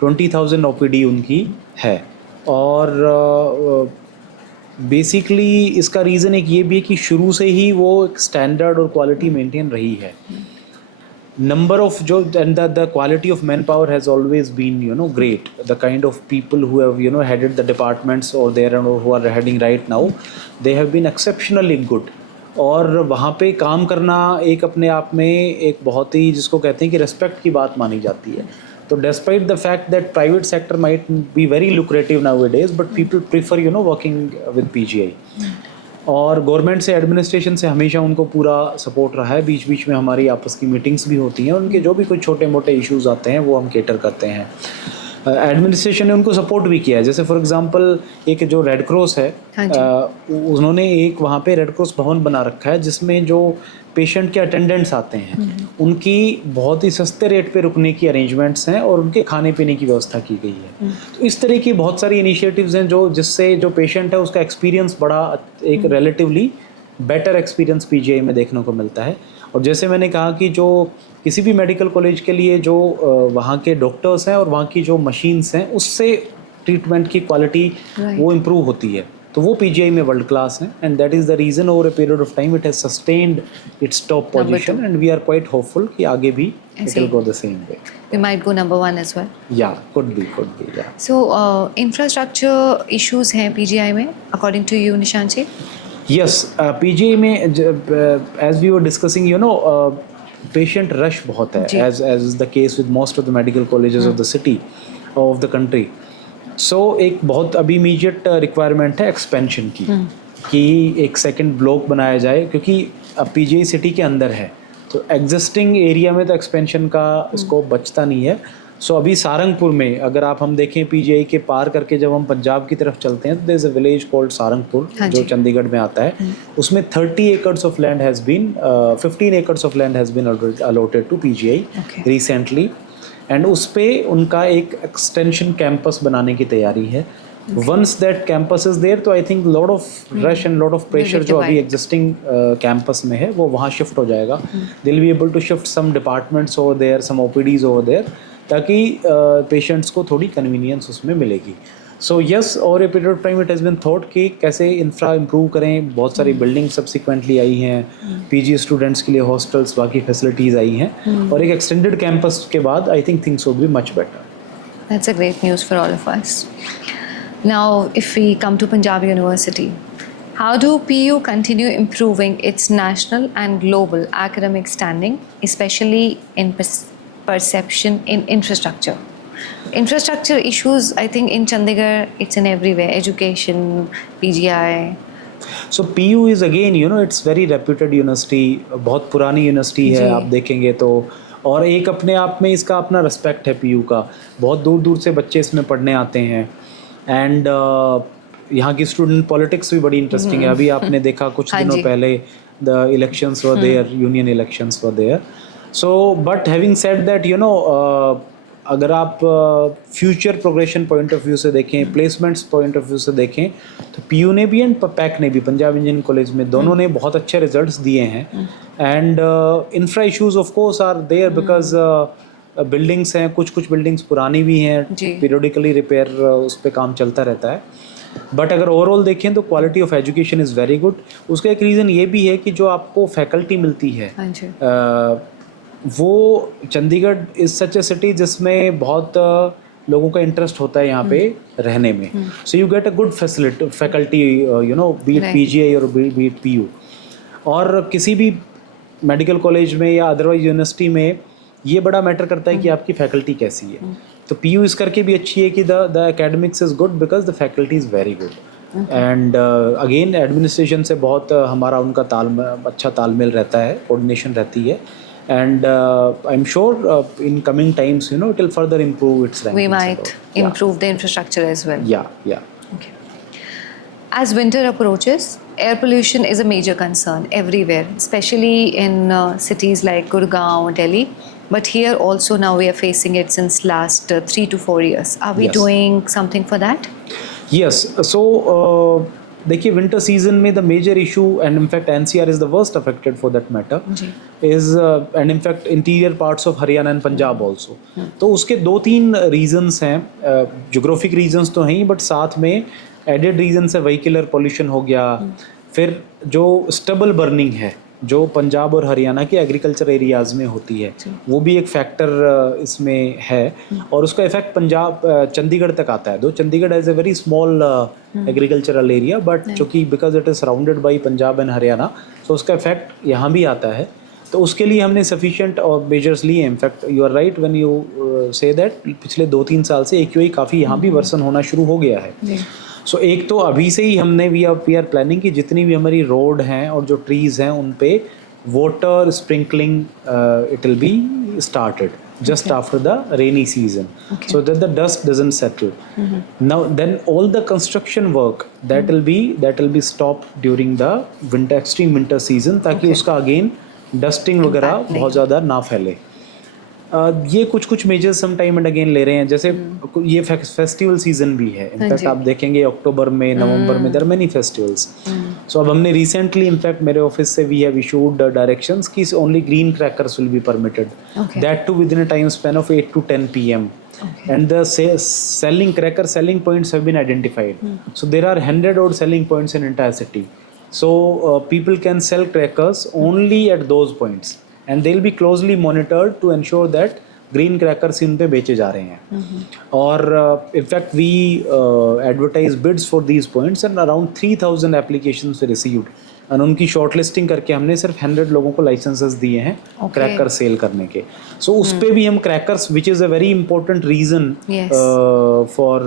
20,000 OPD उनकी है। और बेसिकली इसका रीज़न एक ये भी है कि शुरू से ही वो एक स्टैंडर्ड और क्वालिटी मेंटेन रही है। Number of जो and the quality of manpower has always been great. The kind of people who have headed the departments or there and who are heading right now, they have been exceptionally good. और वहाँ पे काम करना एक अपने आप में एक बहुत ही, जिसको कहते हैं कि रेस्पेक्ट की बात मानी जाती है। तो despite the fact that private sector might be very lucrative nowadays, but people prefer working with PGI. और गवर्नमेंट से, एडमिनिस्ट्रेशन से हमेशा उनको पूरा सपोर्ट रहा है। बीच बीच में हमारी आपस की मीटिंग्स भी होती हैं, उनके जो भी कुछ छोटे मोटे इश्यूज़ आते हैं वो हम केटर करते हैं। एडमिनिस्ट्रेशन ने उनको सपोर्ट भी किया है। जैसे फॉर एग्जांपल एक जो रेड क्रॉस है, उन्होंने एक वहाँ पे रेड क्रॉस भवन बना रखा है, जिसमें जो पेशेंट के अटेंडेंट्स आते हैं उनकी बहुत ही सस्ते रेट पे रुकने की अरेंजमेंट्स हैं, और उनके खाने पीने की व्यवस्था की गई है। तो इस तरह की बहुत सारी इनिशिएटिव्स हैं जिससे जो पेशेंट है उसका एक्सपीरियंस बड़ा एक रिलेटिवली बेटर एक्सपीरियंस पीजीआई में देखने को मिलता है। और जैसे मैंने कहा कि जो किसी भी मेडिकल कॉलेज के लिए जो वहाँ के डॉक्टर्स हैं और वहाँ की जो मशीन्स हैं, उससे ट्रीटमेंट की क्वालिटी वो इम्प्रूव होती है। तो वो पीजीआई में वर्ल्ड क्लास हैं, and that is the reason over a period of time it has sustained its top position, and we are quite hopeful कि आगे भी it will go the same way. We might go number 1 as well. Yeah, could be, yeah. So infrastructure issues हैं PGI में according to you, Nishant ji? Yes, PGI में as we were discussing, patient rush बहुत है, as is the case with most of the medical colleges of the city of the country. So एक बहुत अभी immediate requirement है expansion की, कि एक second block बनाया जाए, क्योंकि अब PGI सिटी के अंदर है, तो एग्जिस्टिंग एरिया में तो एक्सपेंशन का स्कोप बचता नहीं है। सो अभी सारंगपुर में अगर हम देखें पीजीआई के पार करके जब हम पंजाब की तरफ चलते हैं, तो there is a village called Sarangpur जो चंडीगढ़ में आता है। उसमें 30 acres of land has been 15 acres of land has been allotted to PGI recently, and उस पे उनका एक एक्सटेंशन कैंपस बनाने की तैयारी है। Once that campus is there, तो I think lot of rush and lot of pressure जो अभी existing campus में है वो वहाँ shift हो जाएगा। They'll be able to shift some departments over there, some OPDs over there, ताकि patients को थोड़ी convenience उसमें मिलेगी। So yes, over a period of time it has been thought कि कैसे infra improve करें। बहुत सारी buildings subsequently आई हैं, PG students के लिए hostels, बाकी facilities आई हैं, और एक extended campus के बाद I think things will be much better. That's a great news for all of us. Now, if we come to Punjab University, how do PU continue improving its national and global academic standing, especially in perception in infrastructure? Infrastructure issues, I think in Chandigarh, it's in everywhere, education, PGI. So PU is again, it's very reputed university, बहुत पुरानी university है, आप देखेंगे तो, और एक अपने आप में इसका अपना रिस्पेक्ट है PU का। बहुत दूर दूर से बच्चे इसमें पढ़ने आते हैं, एंड यहाँ की स्टूडेंट पॉलिटिक्स भी बड़ी इंटरेस्टिंग है। अभी आपने देखा कुछ दिनों पहले the elections were there, union elections were there. So but having said that, अगर आप future progression point of view से देखें, प्लेसमेंट्स पॉइंट ऑफ व्यू से देखें, तो PU ने भी एंड पैक ने भी, पंजाब इंजीनियरिंग कॉलेज में, दोनों ने बहुत अच्छे रिजल्ट्स दिए हैं। And infra issues of course are there because buildings हैं, कुछ बिल्डिंग्स पुरानी भी हैं, पीरियडिकली रिपेयर उस पर काम चलता रहता है। बट अगर ओवरऑल देखें तो quality of education is very good. उसका एक रीज़न ये भी है कि जो आपको फैकल्टी मिलती है, वो Chandigarh is such A city जिसमें बहुत लोगों का इंटरेस्ट होता है यहाँ पे रहने में। So you get a good faculty, B it PGI और बी इट PU। और किसी भी मेडिकल कॉलेज में या अदरवाइज यूनिवर्सिटी में ये बड़ा मैटर करता है कि आपकी फैकल्टी कैसी है। तो PU इस करके भी अच्छी है कि the academics is good because the faculty is very good. And again administration से बहुत हमारा उनका अच्छा तालमेल रहता है, कोऑर्डिनेशन रहती है। And I'm sure in coming times, it will further improve its ranking. We might improve the infrastructure as well. Yeah. Okay. As winter approaches, air pollution is a major concern everywhere, especially in cities like Gurgaon, Delhi. But here also now we are facing it since last 3 to 4 years. Are we Yes. doing something for that? Yes so देखिए winter season में the major issue and in fact NCR is the worst affected for that matter जी. Is and in fact interior parts of Haryana and Punjab also. तो उसके 2-3 reasons हैं. Geographic reasons तो हैं ही but साथ में एडेड रीजंस है. व्हीकुलर पॉल्यूशन हो गया, फिर जो स्टबल बर्निंग है जो पंजाब और हरियाणा के एग्रीकल्चर एरियाज में होती है वो भी एक फैक्टर इसमें है. और उसका इफेक्ट पंजाब चंडीगढ़ तक आता है. Though Chandigarh has a very small agricultural area but चूँकि because it is surrounded by Punjab and Haryana so उसका इफेक्ट यहाँ भी आता है. तो उसके लिए हमने सफिशिएंट और मेजर्स लिए. In fact you are right when you say that पिछले 2-3 साल से एक्यूआई काफ़ी यहाँ भी वर्सन होना शुरू हो गया है. सो एक तो अभी से ही हमने वी आर प्लानिंग कि जितनी भी हमारी रोड हैं और जो ट्रीज़ हैं उन पे water sprinkling it will be started just after the rainy season, so that the dust doesn't settle. Now then all the construction work that will be stopped during the extreme winter season ताकि उसका again dusting वगैरह बहुत ज़्यादा ना फैले. ये कुछ measures some time and again ले रहे हैं. जैसे ये फेस्टिवल सीजन भी है. इनफैक्ट आप देखेंगे अक्टूबर में, नवंबर में देयर मेनी फेस्टिवल्स. सो अब हमने रिसेंटली इनफैक्ट मेरे ऑफिस से वी हैव इशूड डायरेक्शंस कि only green crackers will be permitted, that too within a time span of 8 to 10 PM. And the selling points have been identified. So there are 100 odd selling points in entire city. So people can sell crackers only at those points. And they'll be closely monitored to ensure that green crackers इन पे बेचे जा रहे हैं. और in fact we advertise bids for these points and around 3,000 applications were received. और उनकी short listing करके हमने सिर्फ 100 लोगों को लाइसेंसेस दिए हैं क्रैकर सेल करने के. सो उस पे भी हम crackers which is a very important reason for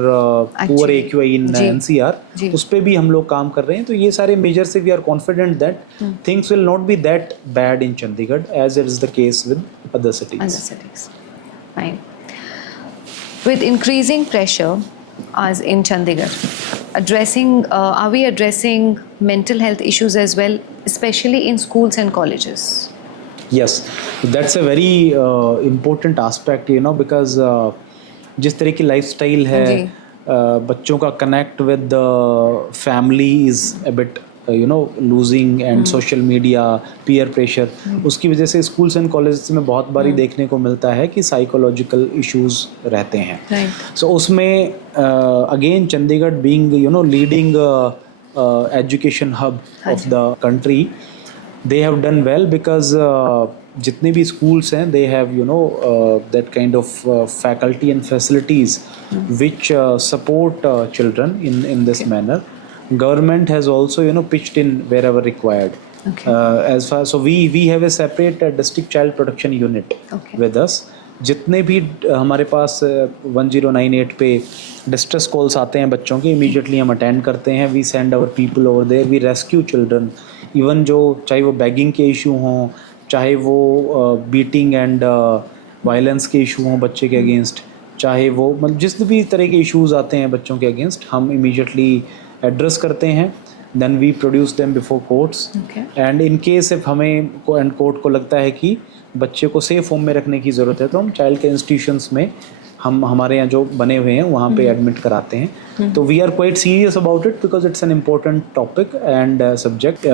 poor AQI in NCR, उस पे भी हम लोग काम कर रहे हैं. तो ये सारे मेजर से we are confident that things will not be that bad in Chandigarh as it is the case with other cities. Fine. With increasing pressure as in Chandigarh, are we addressing mental health issues as well, especially in schools and colleges? Yes, that's a very important aspect, you know, because जिस तरह की lifestyle है बच्चों का connect with the family is a bit losing and social media peer pressure, उसकी वजह से schools and colleges में बहुत बारी देखने को मिलता है कि साइकोलॉजिकल इश्यूज रहते हैं. सो उसमें again Chandigarh being leading education hub of the country, they have done well because जितने भी schools हैं they have that kind of faculty and facilities which support children in this manner. Government has also pitched in wherever required. As far so we have a separate district child protection unit with us. जितने भी हमारे पास 1098 पे distress calls आते हैं बच्चों के, immediately हम attend करते हैं. We send our people over there, we rescue children. Even जो चाहे वो बैगिंग के इशू हों, चाहे वो बीटिंग एंड वायलेंस के इशू हों बच्चे के अगेंस्ट, चाहे वो मतलब जिस भी तरह के इश्यूज आते हैं बच्चों के अगेंस्ट, हम इमीडिएटली एड्रेस करते हैं. Then we produce them before courts. And in case if हमें एंड कोर्ट को लगता है कि बच्चे को सेफ होम में रखने की ज़रूरत है तो हम चाइल्ड केयर इंस्टीट्यूशंस में हम हमारे यहाँ जो बने हुए हैं वहाँ पे एडमिट कराते हैं. तो we are quite serious about it because it's an important topic and subject.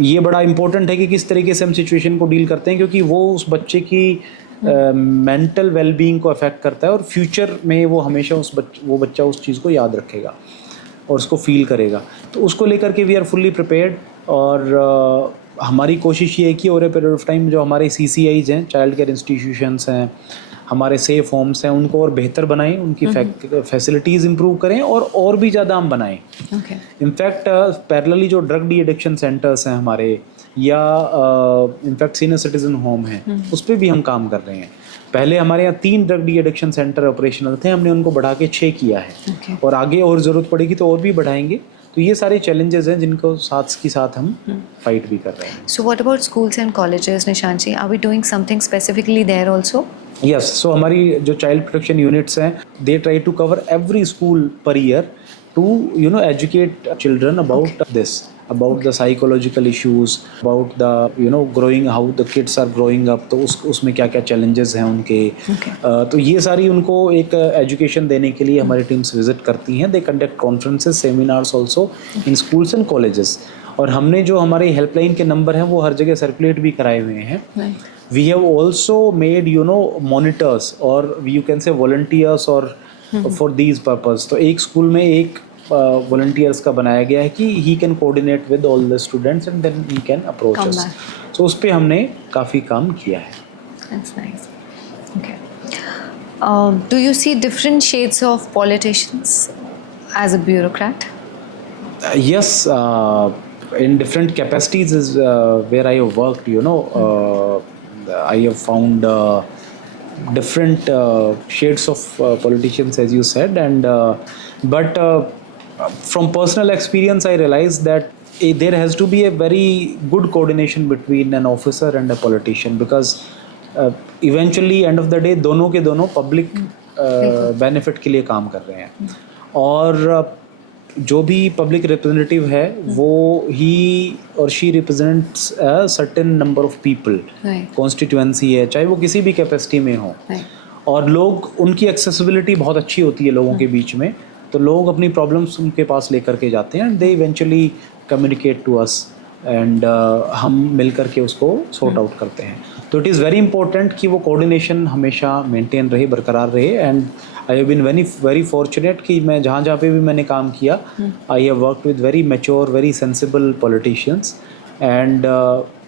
ये बड़ा इंपॉर्टेंट है कि किस तरीके से हम सिचुएशन को डील करते हैं, क्योंकि वो उस बच्चे की मेंटल वेलबींग को अफेक्ट करता है और फ्यूचर में वो हमेशा वो बच्चा उस चीज़ को याद रखेगा और उसको फील करेगा. तो उसको लेकर के वी आर फुल्ली प्रिपेयर्ड. और हमारी कोशिश ये है कि over a period of time जो हमारे CCIs हैं, चाइल्ड केयर इंस्टीट्यूशंस हैं, हमारे सेफ होम्स हैं, उनको और बेहतर बनाएं, उनकी फैसिलिटीज़ इम्प्रूव करें और भी ज़्यादा हम बनाएं. इनफैक्ट पैरेलली जो ड्रग डी एडिक्शन सेंटर्स हैं हमारे, या इनफैक्ट सीनियर सिटीजन होम है, उस पर भी हम काम कर रहे हैं. पहले हमारे यहाँ 3 drug de addiction centre operational थे, हमने उनको बढ़ा के 6 किया है. और आगे और ज़रूरत पड़ेगी तो और भी बढ़ाएंगे. तो ये सारे चैलेंजेस हैं जिनको साथ के साथ हम फाइट भी कर रहे हैं. So what about schools and colleges, Nishant ji, are we doing something specifically there also? Yes, so हमारी जो चाइल्ड प्रोटेक्शन यूनिट्स हैं they try to cover every school per year to educate children about this. about the psychological issues, about the growing, how the kids are growing up, तो उसमें क्या क्या challenges हैं उनके. तो ये सारी उनको एक education देने के लिए हमारी teams visit करती हैं. They conduct conferences, seminars also in schools and colleges. और हमने जो हमारे हेल्पलाइन के नंबर हैं वो हर जगह सर्कुलेट भी कराए हुए हैं. We have also made monitors और यू कैन से वॉलंटियर्स और फॉर दीज पर्पज. तो एक स्कूल में एक वॉलंटियर्स का बनाया गया है कि he can coordinate with all the students and then he can approach us. So उस पर हमने काफ़ी काम किया है. That's nice. Okay. Do you see different shades of politicians as a bureaucrat? Yes. In different capacities is where I have worked, I have found different shades of politicians, as you said, and but from personal experience I realized that there has to be a very good coordination between an officer and a politician, because eventually end of the day दोनों के दोनों public benefit के लिए काम कर रहे हैं. और जो भी पब्लिक रिप्रेजेंटेटिव है वो ही और she represents a certain number of people. Constituency है, चाहे वो किसी भी कैपेसिटी में हो. और लोग, उनकी एक्सेसिबिलिटी बहुत अच्छी होती है लोगों के बीच में, तो लोग अपनी प्रॉब्लम्स उनके पास लेकर के जाते हैं and they eventually communicate to us and हम मिल कर के उसको सॉर्ट आउट करते हैं. तो इट इज़ वेरी इंपॉर्टेंट कि वो कोऑर्डिनेशन हमेशा मेंटेन रहे, बरकरार रहे. And I have been very fortunate कि मैं जहाँ पे भी मैंने काम किया, I have worked with very mature, very sensible politicians. And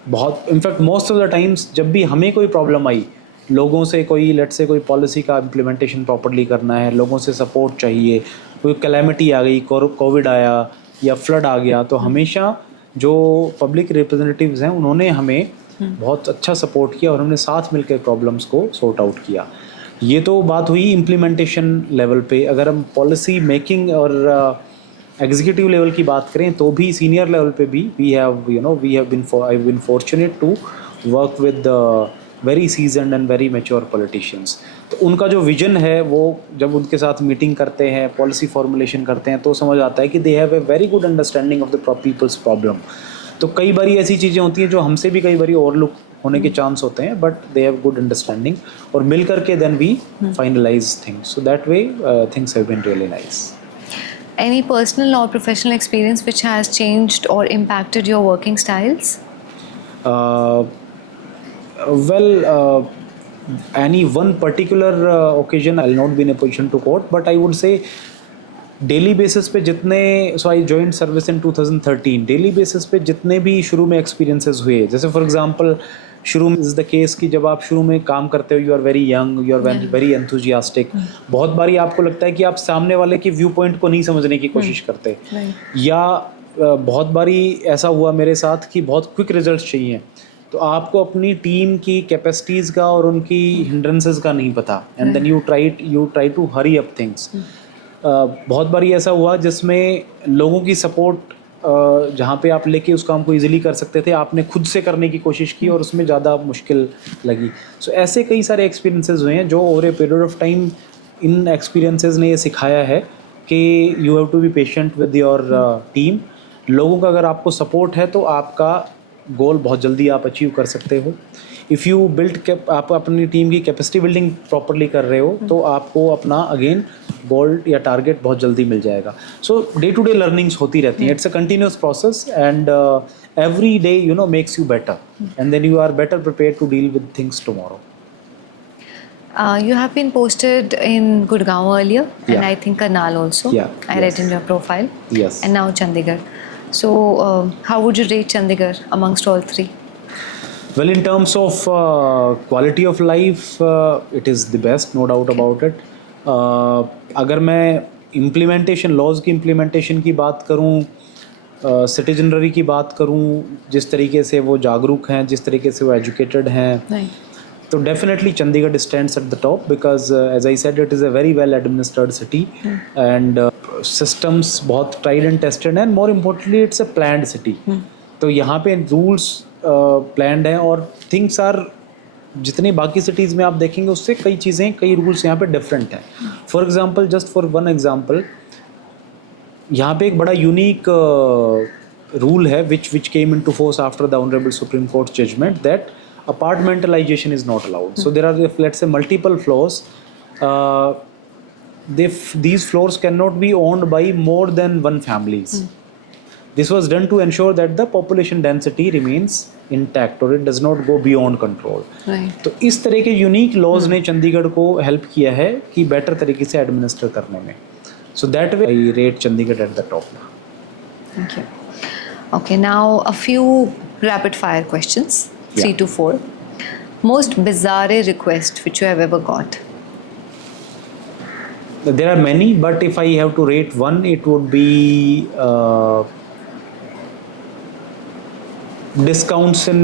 बहुत, in fact most of the times जब भी हमें कोई प्रॉब्लम आई, लोगों से कोई लेट से कोई पॉलिसी का इम्प्लीमेंटेशन प्रॉपर्ली करना है, लोगों से सपोर्ट चाहिए, कोई कैलेमिटी आ गई, कोविड आया या फ्लड आ गया, तो हमेशा जो पब्लिक रिप्रेजेंटेटिव्स हैं उन्होंने हमें बहुत अच्छा सपोर्ट किया और हमने साथ मिलकर प्रॉब्लम्स को सॉर्ट आउट किया. ये तो बात हुई इम्प्लीमेंटेशन लेवल पे. अगर हम पॉलिसी मेकिंग और एग्जीक्यूटिव लेवल की बात करें तो भी सीनियर लेवल पे भी we have been fortunate to work with very seasoned and very mature politicians. तो उनका जो विजन है वो जब उनके साथ मीटिंग करते हैं, पॉलिसी फॉर्मुलेशन करते हैं, तो समझ आता है कि they have a very good understanding of the peoples problem. तो कई बारी ऐसी चीज़ें होती हैं जो हमसे भी कई बारी ओवरलुक होने के चांस होते हैं, but they have good understanding और मिल करके then we finalize things. So that way things have been really nice. Any personal or professional experience which has changed or impacted your working styles? Any one particular occasion I'll not be in a position to quote, but I would say daily basis पे जितने, so I joined service in 2013, daily basis पे जितने भी शुरू में experiences हुए, जैसे for example शुरू में इज़ द केस कि जब आप शुरू में काम करते हो, you are very young, you are very enthusiastic. बहुत बारी आपको लगता है कि आप सामने वाले के व्यू पॉइंट को नहीं समझने की कोशिश करते, या बहुत बारी ऐसा हुआ मेरे साथ कि बहुत क्विक रिजल्ट्स चाहिए, तो आपको अपनी टीम की कैपेसिटीज़ का और उनकी हिंड्रेंसेस का नहीं पता, and then you try to hurry up things. बहुत बारी ऐसा हुआ जिसमें लोगों की सपोर्ट जहाँ पे आप लेके उस काम को इजीली कर सकते थे, आपने खुद से करने की कोशिश की और उसमें ज़्यादा मुश्किल लगी. सो ऐसे कई सारे एक्सपीरियंसेस हुए हैं जो over a period of time इन एक्सपीरियंसेस ने ये सिखाया है कि you have to be patient with your team. लोगों का अगर आपको सपोर्ट है तो आपका गोल बहुत जल्दी आप अचीव कर सकते हो. इफ़ यू आप अपनी टीम की कैपेसिटी बिल्डिंग प्रॉपरली कर रहे हो तो आपको अपना अगेन गोल या टारगेट बहुत जल्दी मिल जाएगा. So day to day learnings होती रहती हैं. It's a continuous process and every day makes you better and then you are better prepared to deal with things tomorrow. You have been posted in Gurgaon earlier, and I think Karnal also. I read in your profile. Yes. And now Chandigarh. So, how would you rate Chandigarh amongst all three? Well, in terms of quality of life, it is the best, no doubt about it. अगर मैं implementation, laws की implementation की बात करूँ, citizenry की बात करूँ, जिस तरीके से वो जागरूक हैं, जिस तरीके से वो एजुकेटेड हैं, तो definitely Chandigarh stands at the top because as I said it is a very well administered city and systems बहुत ट्राइड एंड टेस्टेड हैं, and more importantly it's a planned city. तो यहाँ पे रूल्स प्लान्ड हैं और things are, जितनी बाकी cities में आप देखेंगे उससे कई चीज़ें, कई रूल्स यहाँ पे डिफरेंट हैं. For example, just for one example, यहाँ पे एक बड़ा यूनिक rule है which came into force after the Honorable Supreme Court judgment that apartmentalization is not allowed. So there are, if let's say, multiple floors. These floors cannot be owned by more than one families. This was done to ensure that the population density remains intact or it does not go beyond control. Right. तो इस तरह के unique laws ने चंडीगढ़ को help किया है कि better तरीके से एडमिनिस्टर करने में. So that way I rate Chandigarh eight the top. Thank you. Okay, now a few rapid fire questions, 3 to 4. Most bizarre request which you have ever got? There are many, but if I have to rate one, it would be discounts in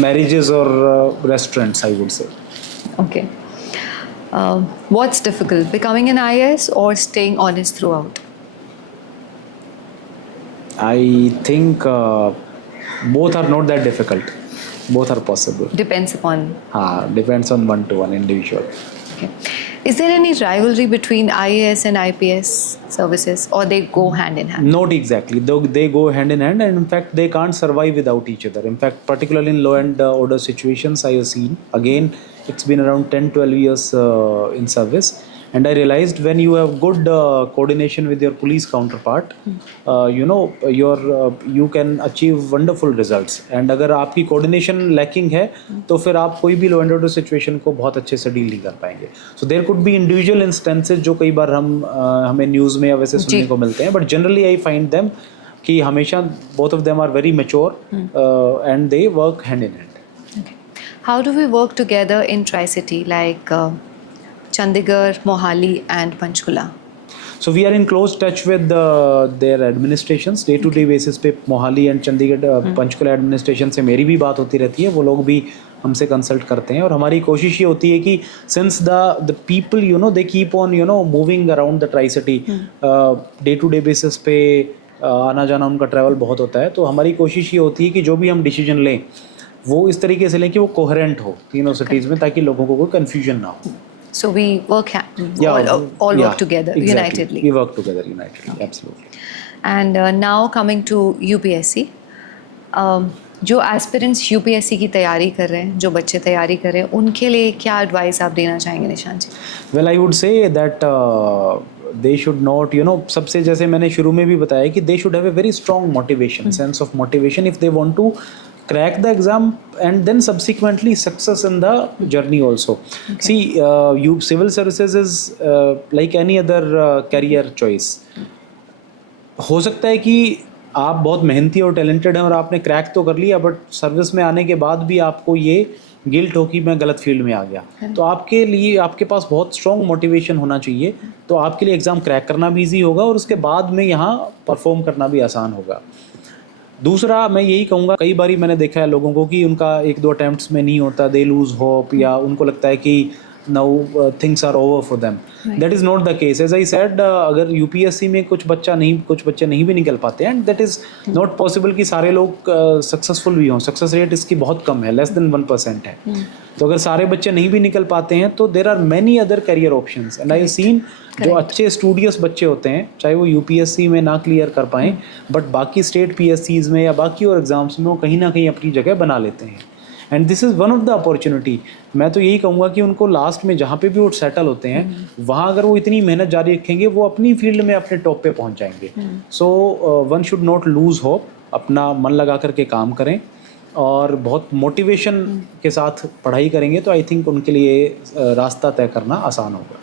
marriages or restaurants, I would say. Okay. What's difficult, becoming an IAS or staying honest throughout? I think both are not that difficult. Both are possible. Depends upon. Depends on one-to-one individual. Okay. Is there any rivalry between IAS and IPS services, or they go hand in hand? Not exactly. Though they go hand in hand, and in fact, they can't survive without each other. In fact, particularly in law and order situations, I have seen. Again, it's been around 10-12 years in service. And I realized when you have good coordination with your police counterpart, you can achieve wonderful results. And अगर आपकी coordination lacking है, तो फिर आप कोई भी law and order situation को बहुत अच्छे से deal नहीं कर पाएंगे. So there could be individual instances जो कई बार हमें news में या वैसे सुनने को मिलते हैं. But generally I find them कि हमेशा both of them are very mature and they work hand in hand. Okay. How do we work together in Tri-City, like Chandigarh, Mohali and Panchkula? So we are in close touch with their administrations. Day to day basis पे Mohali and Chandigarh Panchkula administration से मेरी भी बात होती रहती है. वो लोग भी हमसे कंसल्ट करते हैं और हमारी कोशिश ये होती है कि since the people they keep on moving around the Tri-City day to day basis पे आना जाना उनका ट्रैवल बहुत होता है. तो हमारी कोशिश ये होती है कि जो भी हम डिसीजन लें वो इस तरीके से लें कि वो कोहेरेंट हो तीनों सिटीज़ में, ताकि लोगों को कोई कन्फ्यूजन ना हो. So we work all work together, exactly. unitedly. We work together unitedly, absolutely. And now coming to UPSC, जो एस्पिरेंट्स UPSC की तैयारी कर रहे हैं, जो बच्चे तैयारी कर रहे हैं, उनके लिए क्या एडवाइस आप देना चाहेंगे निशान जी? Well, I would say that they should not, सबसे जैसे मैंने शुरू में भी बताया कि they should have a very strong motivation, sense of motivation if they want to crack the exam and then subsequently success in the journey also. Okay. See, civil services is like any other career choice. हो सकता है कि आप बहुत मेहनती और talented हैं और आपने क्रैक तो कर लिया, बट सर्विस में आने के बाद भी आपको ये गिल्ट हो कि मैं गलत फील्ड में आ गया. तो आपके लिए आपके पास बहुत स्ट्रॉन्ग मोटिवेशन होना चाहिए, तो आपके लिए एग्ज़ाम क्रैक करना भी ईजी होगा और उसके बाद में यहाँ परफॉर्म करना भी आसान होगा. दूसरा मैं यही कहूँगा, कई बारी मैंने देखा है लोगों को कि उनका 1-2 अटैम्प्ट्स में नहीं होता, दे लूज़ होप, या उनको लगता है कि now things are over for them. That is not the case. As I said, अगर UPSC में कुछ बच्चे नहीं भी निकल पाते हैं, दैट इज़ नॉट पॉसिबल कि सारे लोग सक्सेसफुल भी हों. सक्सेस रेट इसकी बहुत कम है, लेस देन 1% है. तो अगर सारे बच्चे नहीं भी निकल पाते हैं तो there are many other career options. And I have seen जो अच्छे स्टूडियस बच्चे होते हैं, चाहे वो UPSC में ना क्लियर कर पाएँ, बट बाकी स्टेट PSCs में या बाकी और एग्ज़ाम्स में वो कहीं ना कहीं अपनी जगह बना लेते हैं. And this is one of the opportunity. मैं तो यही कहूँगा कि उनको लास्ट में जहाँ पे भी वो सेटल होते हैं, वहाँ अगर वो इतनी मेहनत जारी रखेंगे, वो अपनी फील्ड में अपने टॉप पे पहुँच जाएंगे. So one should not lose hope. अपना मन लगा करके काम करें और बहुत मोटिवेशन के साथ पढ़ाई करेंगे तो आई थिंक उनके लिए रास्ता तय करना आसान होगा.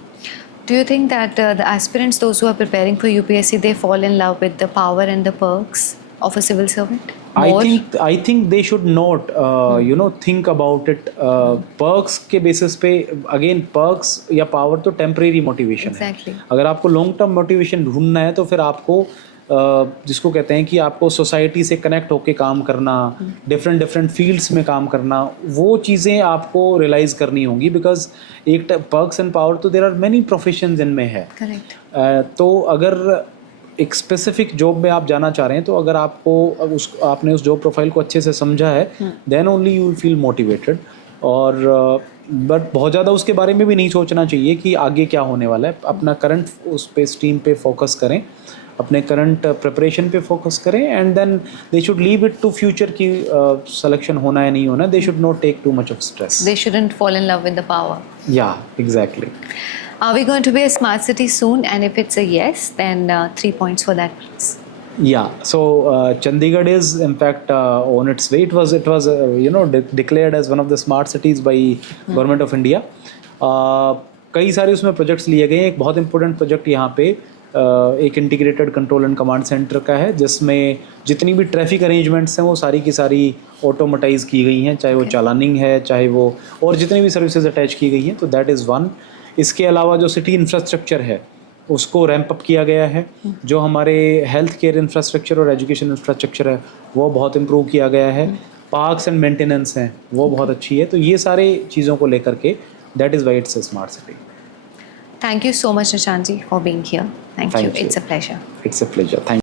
Do you think that the aspirants, those who are preparing for UPSC, they fall in love with the power and the perks of a civil servant? I think they should not think about it perks के basis पे. Again, perks या power तो temporary motivation exactly. है. अगर आपको long term motivation ढूंढना है तो फिर आपको जिसको कहते हैं कि आपको सोसाइटी से कनेक्ट होके काम करना, डिफरेंट फील्ड्स में काम करना, वो चीज़ें आपको रियलाइज़ करनी होंगी. बिकॉज एक पर्क्स एंड पावर तो देयर आर मैनी प्रोफेशंस इनमें है. तो अगर एक स्पेसिफिक जॉब में आप जाना चाह रहे हैं, तो अगर आपने उस जॉब प्रोफाइल को अच्छे से समझा है, then only you will feel motivated. और बट बहुत ज़्यादा उसके बारे में भी नहीं सोचना चाहिए कि आगे क्या होने वाला है. अपना करंट उस पे स्ट्रीम पे फोकस करें अपने करंट प्रिपरेशन पे फोकस करें and then they should leave it to future की सिलेक्शन होना है नहीं होना, they should not take too much of stress. They shouldn't fall in love with the power. Yeah, exactly. Are we going to be a smart city soon? And if it's a yes, then 3 points for that, please. Yeah, so Chandigarh is in fact on its way. It was declared as one of the smart cities by Government of India. कई सारे उसमें projects लिए गए हैं. एक बहुत important project यहाँ पे एक integrated control and command centre का है, जिसमें जितनी भी ट्रैफिक अरेंजमेंट्स हैं वो सारी की सारी ऑटोमेटाइज की गई हैं, चाहे वो चालानिंग है, चाहे वो और जितनी भी सर्विसेज अटैच की गई हैं. तो दैट इज़ वन. इसके अलावा जो सिटी इंफ्रास्ट्रक्चर है उसको रैंप अप किया गया है. जो हमारे हेल्थ केयर इंफ्रास्ट्रक्चर और एजुकेशन इंफ्रास्ट्रक्चर है वो बहुत इम्प्रूव किया गया है. पार्क्स एंड मेंटेनेंस हैं वो बहुत अच्छी है. तो ये सारे चीज़ों को लेकर के that is why it's a smart city. Thank you so much, Nishant ji, for being here. Thank you. Thank you. It's a pleasure. It's a pleasure. Thank